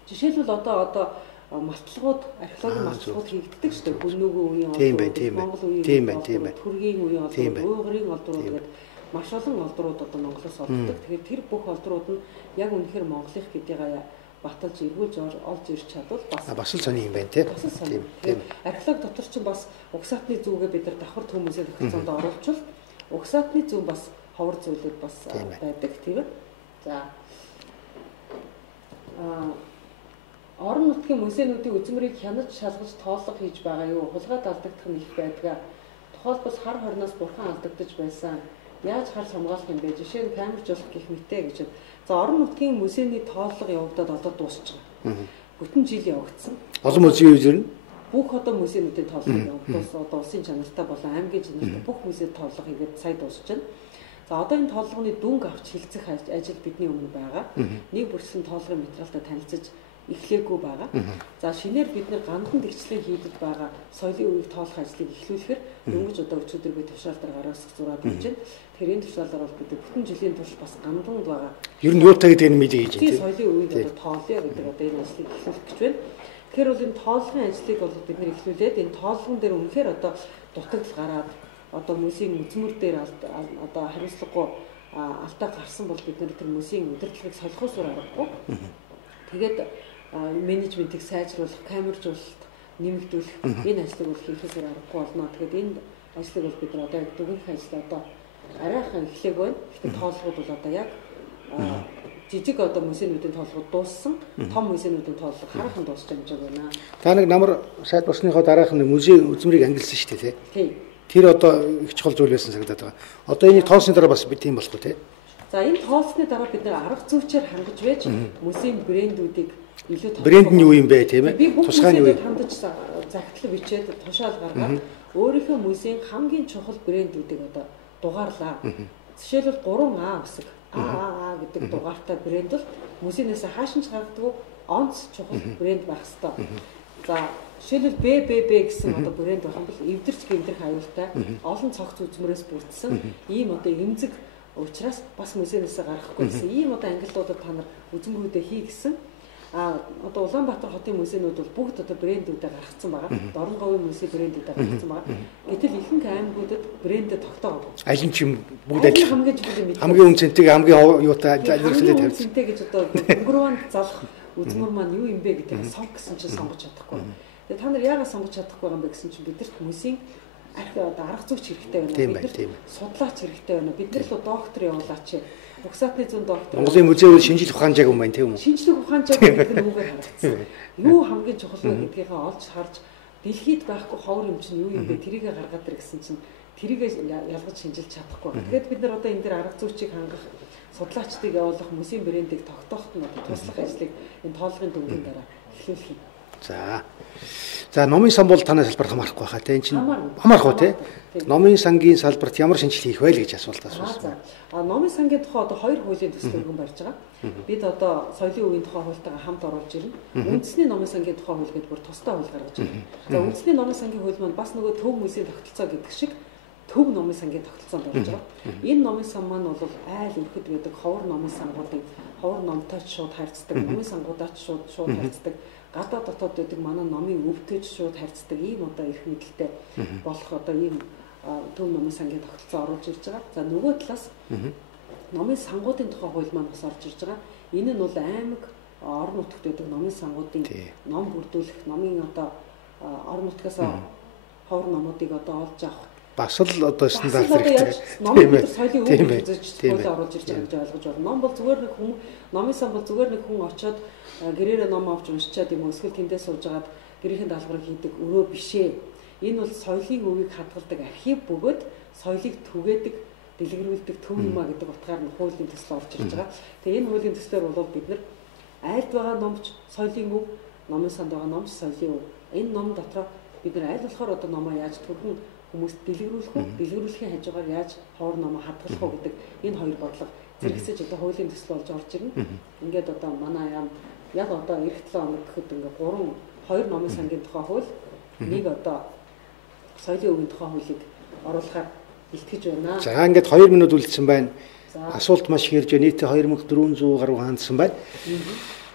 Жишээлбэл одоо малтлагууд археологийн малтлагууд хийгддэг шүү дээ. Гүннүүгийн үеийн олдрууд, Монгол үеийн олдрууд, Түргийн үеийн олдрууд, Уйгурын олдрууд гэдэг маш олон олдрууд одоо Монголоос олддог. Тэгэхээр тэр бүх олдрууд нь яг үнэхээр Монголынх гэдгийг баталж эргүүлж олж ирч чадвал бас л сони юм байна тийм. Тийм. Археологи дотор ч бас угсаатны зүгээ бид нар давхар төв музейн тогтолцоонд оруулчвал угсаатны зүг бас ховор зүйлүүд бас байдаг тийм ээ. За орон нутгийн музейнуудын үзмэрийг хянаж шалгаж тооллого хийж байгаа юу? Хулгайд алдагдах нь их байдаг. Тухайлбал хар хорноос бурхан алдагдаж байсан. Яаж харж хамгаалах юм бэ? Жишээ нь камер жуулах гэх мэтээ гэж. За орон нутгийн музейний тооллого явагдаад одоо дуусч байгаа. Бүтэн жил явагдсан. Олон музейн үзэр нь бүх одоо музейнуудын тооллого явагдсан. Одоо улсын чанартай болон аймгийн чанартай бүх музейд тооллого хийгээд сая дуусч байна. За одоо энэ тооллогын дүнг авч хилцэх ажил бидний өмнө байгаа. Нэг бүрсэн тооллогын материалтай танилцаж эхлээгүй байгаа. За шинээр бид нэр гандан дэгчлэн хийдэг байгаа соёлын үеийг тоолох ажлыг эхлүүлэхээр дөнгөж одоо өчигдөр төвшаал дээр гаргасах зураг хийж байна. Тэгэхээр энэ төвшаалаар бол бид бүтэн жилийн турш бас ганданд байгаа. Ер нь юутай гэдэг нь мэдээ хийж байна. Тийм соёлын үеийг одоо тоолъё гэдэг одоо энэ ажлыг эхлүүлэх гэж байна. Тэгэхээр бол энэ тооллогын ажлыг бол бид нэр эхлүүлээд энэ тооллогон дээр үнэхээр одоо дутагдал гараад одоо музейн үзмэр дээр одоо хариуцлагагүй алдаа гарсан бол бид нэр тэр музейн удирдлагыг солихоос өөр аргагүй. Тэгээд менежментийг сайжруулах, камержуулалт нэмэгдүүлэх энэ ажлыг бол хийхээс аргагүй болно. Тэгээд энэ ажлыг бол бид нар одоо дүгнэх ажил одоо арайхан эхлэх байна. Гэхдээ тооллогууд бол одоо яг жижиг одоо музейнуудын тооллогууд дууссан, том музейнуудын тооллого хараахан дуусч байна. Та нэг намар сайд болсныхоо дараахан музей үзмэрийг ангилсан шүү дээ, тий? Тэр одоо их чухал зүйл байсан санагдаад байгаа. Одоо энийг тоолсны дараа бас бид тийм болохгүй, тий? За энэ тоолсны дараа бид нар арга зүйчээр хангаж байж музейн брэндүүдийг илүү брэнд нь юу юм бэ тийм ээ? Тусгай нь юу хандаж загтлал бичээд тушаал гаргаад өөрийнхөө музейн хамгийн чухал брэндүүдийг одоо дугаарлаа. Жишээлбэл 3А үсэг АА гэдэг дугаартай брэнд бол музейнээс хаашинч гаргадаг онц чухал брэнд байх хэвээр. За жишээлбэл БББ гэсэн одоо брэнд байх юм бол эвдэрч гэмтрэх аюултай олон цогц үзмрээс бүрдсэн ийм одоо эмзэг учраас бас музейнээс гаргахгүй гэсэн ийм одоо ангиллуудад та нар үзмрүүдээ хий гэсэн. Одоо Улаанбаатар хотын музейнүүд бол бүгд одоо брэндүүдээ гаргацсан байгаа. Дорнговын музей брэндүүдээ гаргацсан байгаа. Гэтэл ихэнх аймагуудад брэндэд тогтоогүй. Аль нь ч юм бүгд адилхан. Хамгийн үнцэнтэй хамгийн юутай ажиллаж тавьсан. Үнцэнтэй гэж одоо өнгөрөөнд залах үзмөр маань юу юм бэ гэдэг сонг гэсэн чинь сонгож чадахгүй. Тэгээ та нар яагаад сонгож чадахгүй юм бэ гэсэн чинь бидэрт музейн арга зүйч хэрэгтэй байна. Бидэрт судлаач хэрэгтэй байна. Бид нар л доктор явуулаач. Угсаатны зүүн доктор. Монголын музейд шинжлэх ухаан жаг юм байна тийм үү? Шинжлэх ухаан жаг гэдэг нь үгээр харагдсан. Юу хамгийн чухал вэ гэдгийг олж харж дэлхийд байхгүй ховор юм чинь юу юм бэ? Тэрийгэ гаргаад ир гэсэн чинь тэрийгэ ялгаж шинжилж чадахгүй. Тэгээд бид нар одоо энэ дээр арга зүйчийг хангах, судлаачдыг явуулах, музейн брендийг тогтооход нь туслах ажлыг энэ тоолгын дүнгийн дараа эхлүүлэх юм. За номын сан бол танаас салбар хамаарахгүй хаа тийм чинь хамаарах уу тийм номын сангийн салбарт ямар шинжилгээ хийх вэ гэж асуулт асуусан. Номын сангийн тухай одоо 2 хуулийн төсөл өргөн барьж байгаа. Бид одоо соёлын үеийн тухай хуультайгаа хамт оруулж ирнэ. Үндэсний номын сангийн тухай хууль гэдэг бүр тусдаа хууль гаргаж байна. За үндэсний номын сангийн хууль маань бас нөгөө төв музейн тогтолцоо гэдэг шиг төв номын сангийн тогтолцоонд орж байгаа. Энэ номын сан маань бол айл өрхөд гэдэг ховор номын сангуудыг ховор номтой шууд харьцдаг, номын сангуудаач шууд харьцдаг. Гадаа дотоод байдаг манай номын өвдөж шууд харьцдаг ийм одоо их мэдлэлтэй болох одоо ийм төв номын сангийн тогтолцоо оруулж ирж байгаа. За нөгөө талаас номын сангуудын тухай хууль маань бас орж ирж байгаа. Энэ нь бол аймаг орон нутагт байдаг номын сангуудын ном бүрдүүлэх, номын одоо орон нутгаас ховор номуудыг одоо олж авах бас л одоо стандарт хэрэгтэй. Номын дээр соёлын үйл үзэж хууль оруулж ирж байгаа гэж ойлгож байна. Ном бол зүгээр нэг хүн номын сан бол зүгээр нэг хүн очоод гэрээрээ ном авч уншичаад юм эсвэл тэндээ суужгаад гэрийнхэн даалгаврыг хийдэг өрөө бишээ. Энэ бол соёлын өвийг хадгалдаг архив бөгөөд соёлыг түгээдэг, дэлгэрүүлдэг төв юм а гэдэг утгаар нь хуулийн төсөл орж ирж байгаа. Тэгээ энэ хуулийн төслөөр бол бид нар айлд байгаа номч соёлын өв, номын санд байгаа номч соёлын өв. Энэ ном дотор бид нар аль болохоор одоо номоо яаж түрхэн хүмүүст дэлгэрүүлэх үү, дэлгэрүүлэхийн хажуугаар яаж ховор номоо хадгалах уу гэдэг энэ хоёр бодлого зэрэгсэж одоо хуулийн төсөл болж орж ирнэ. Ингээд одоо манай яг одоо эх 7 хоног гэхэд ингээд 2 номын сангийн тухай хууль, нэг одоо соёлын өвийн тухай хуулийг оруулахаар илтгэж байна. За ингээд 2 минут үлдсэн байна. Асуулт маш их ирж байна. Нийтдээ 2400 гаруй хандсан байна.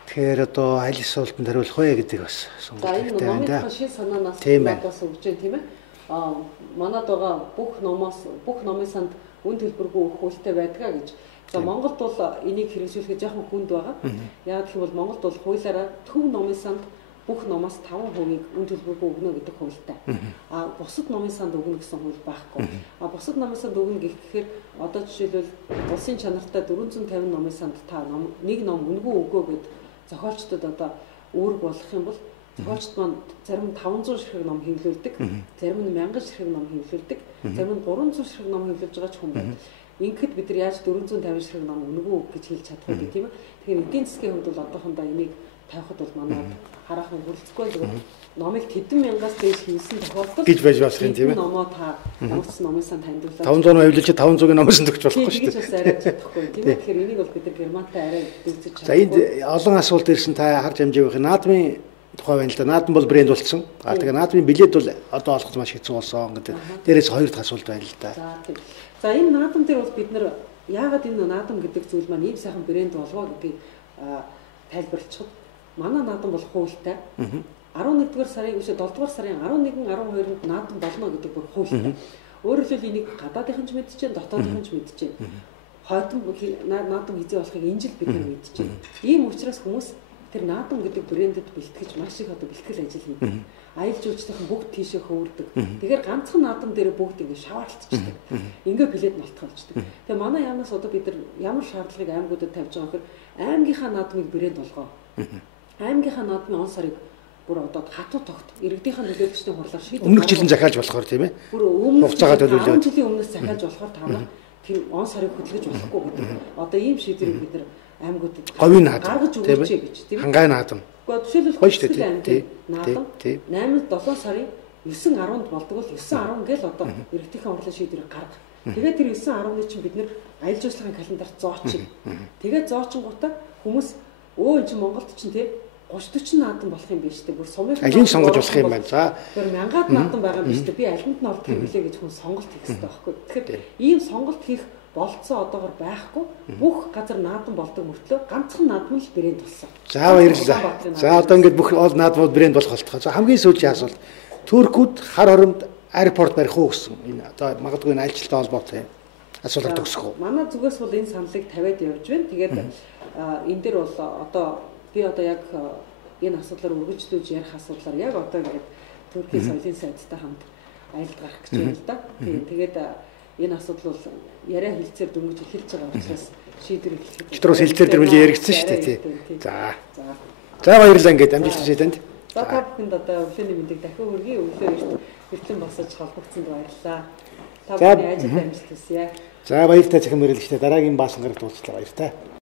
Тэгэхээр одоо аль асуултанд хариулах вэ гэдэг бас сонголт хэрэгтэй байна да. Шин санаанаас надаас өгч जैन тийм ээ. Манад байгаа бүх номын санд үн төлбөргүй өгөх хуулитай байдгаа гэж. За Монголд бол энийг хэрэгжүүлэхэд жоохон хүнд байгаа. Яг гэх юм бол Монголд бол хуулиараа төв номын санд бүх номоос 5% үн төлбөргүй өгнө гэдэг хуультай. Бусад номын санд өгнө гэсэн хууль байхгүй. Бусад номын санд өгнө гэхээр одоо жишээлбэл улсын чанартай 450 номын санд та нэг ном үнгүй өгөө гэд зохиолчдод одоо үүрэг болгох юм бол зохиолчд маань зарим нь 500 ширхэг ном хэвлүүлдэг, зарим нь 1000 ширхэг ном хэвлүүлдэг, зарим нь 300 ширхэг ном хэвлүүлж байгаа ч хүн байна. Ингээд бид нар яаж 450 ширхэг ном үнгүй гэж хэлж чадахгүй гэх тийм ээ. Тэгэхээр эдийн засгийн хувьд бол одоохондоо энийг тавихад бол манай хараахан хүрэлцэхгүй зүгээр номыг тэдэн мянгаас дээш хийсэн тохиолдолд гэж байж болох юм тийм ээ. Номоо та ямар ч номын санд хандуулаад 500 хэвлүүлж 500-ийн номоос нь төгч болохгүй шүү дээ. Тэгж бас арай чадахгүй тийм ээ. Тэгэхээр энийг бол бид нар германтай арай дүүцэж чадахгүй. За энд олон асуулт ирсэн та харж хэмжээх наадмын тухай байна л да. Наадам бол брэнд болцсон. Тэгээ наадмын билет бол одоо олоход маш хэцүү болсон гэдэг. Дээрээс 2 дахь асуулт байна л да. За энэ наадам дээр бол бид нар яагаад энэ наадам гэдэг зүйл маань ийм сайхан брэнд болвоо гэдгийг тайлбарлачихад манай наадам бол хуультай. 11-р сарын 7-р сарын 11, 12-нд наадам болно гэдэг бүр хуультай. Өөрөөр хэлбэл энийг гадаадынхан ч мэдчихээн, дотоодынхан ч мэдчихээн. Хойтон наадам хийзээ болохыг энэ жил бид нар мэдчихээн. Ийм учраас хүмүүс тэр наадам гэдэг брэндэд бэлтгэж маш их одоо бэлтгэл ажил хийдэг. Аялал жуулчлалын бүгд тийшээ хөвөрдөг. Тэгэхээр ганцхан наадам дээр бүгд ингэ шаваарлцдаг. Ингээ билет нолтголждаг. Тэгээ манай яамнаас одоо бид нар ямар шаардлагыг аймагуудад тавьж байгаа гэхээр аймгийнхаа наадмыг брэнд болгоо. Аймгийнхаа наадмын он сарыг бүр одоо хатуу тогт иргэдийнхэн төлөөлөгчдийн хурлаар шийдвэр. Өмнөх жилийн захиалж болохоор тийм ээ. Бүр өмнөх хугацаагаа төлөөлөө. Жилийн өмнөөс захиалж болохоор таамаг тэр он сарыг хөдөлгөж болохгүй гэдэг. Одоо ийм шийдвэрийг бид нар аймагуудад говийн наадам гаргаж өгөөч гэж тийм ээ. Хангай наадам. Гэхдээ жишээлбэл аймгийн наадам 8-7 сарын 9-10-нд болдог бол 9-10 гэл одоо иргэдийнхэн хурлын шийдвэрийг гарга. Тэгээд тэр 9-10-ны чинь бид нар аялал жуулчлалын календарт зоочих. Тэгээд зоочингуудаа хүмүүс өө энэ чинь Монголд чинь тийм 3 30-40 наадам болох юм биш үү? Бүр сумын алийг сонгож болох юм байна. За. Тэр мянгаад наадам байгаа юм биш үү? Би алинд нь олдох юм блэ гэж хүн сонголт хийх хэрэгтэй байхгүй. Тэгэхээр ийм сонголт хийх болцсон одоогор байхгүй. Бүх газар наадам болдог мөртлөө ганцхан наадам л брэнд болсон. За баярлалаа. За одоо ингээд бүх ол наадмууд брэнд болох болтгоо. За хамгийн сүүлийн асуулт. Туркууд хар хоромд аэропорт барих уу гэсэн. Энэ одоо магадгүй энэ аялалтай холбоотой асуулт төгсөх үү? Манай зүгээс бол энэ саналыг тавиад явж байна. Тэгээд энэ дээр бол одоо би одоо яг энэ асуудлаар үргэлжлүүлж ярих асуудлаар яг одоо ингээд Туркийн соёлын сайдтай хамт аялалд гарах гэж байна л да. Тэгээд энэ асуудал бол яриа хэлцээр дөнгөж эхэлж байгаа учраас шийдвэр эхлэх. Читрус хэлцээр дэрмэл яригдсан шүү дээ тий. За. За баярлалаа ингээд амжилт хүсье танд. За та бүхэнд одоо өглөөний мэндийг дахин хүргэе. Өглөө эртлэн босож холбогдсонд баярлалаа. Та бүхний ажил амжилт хүсье. За баярлалаа захин мөрөлгчтэй дараагийн баасан гарагт уулзлаа баяр та.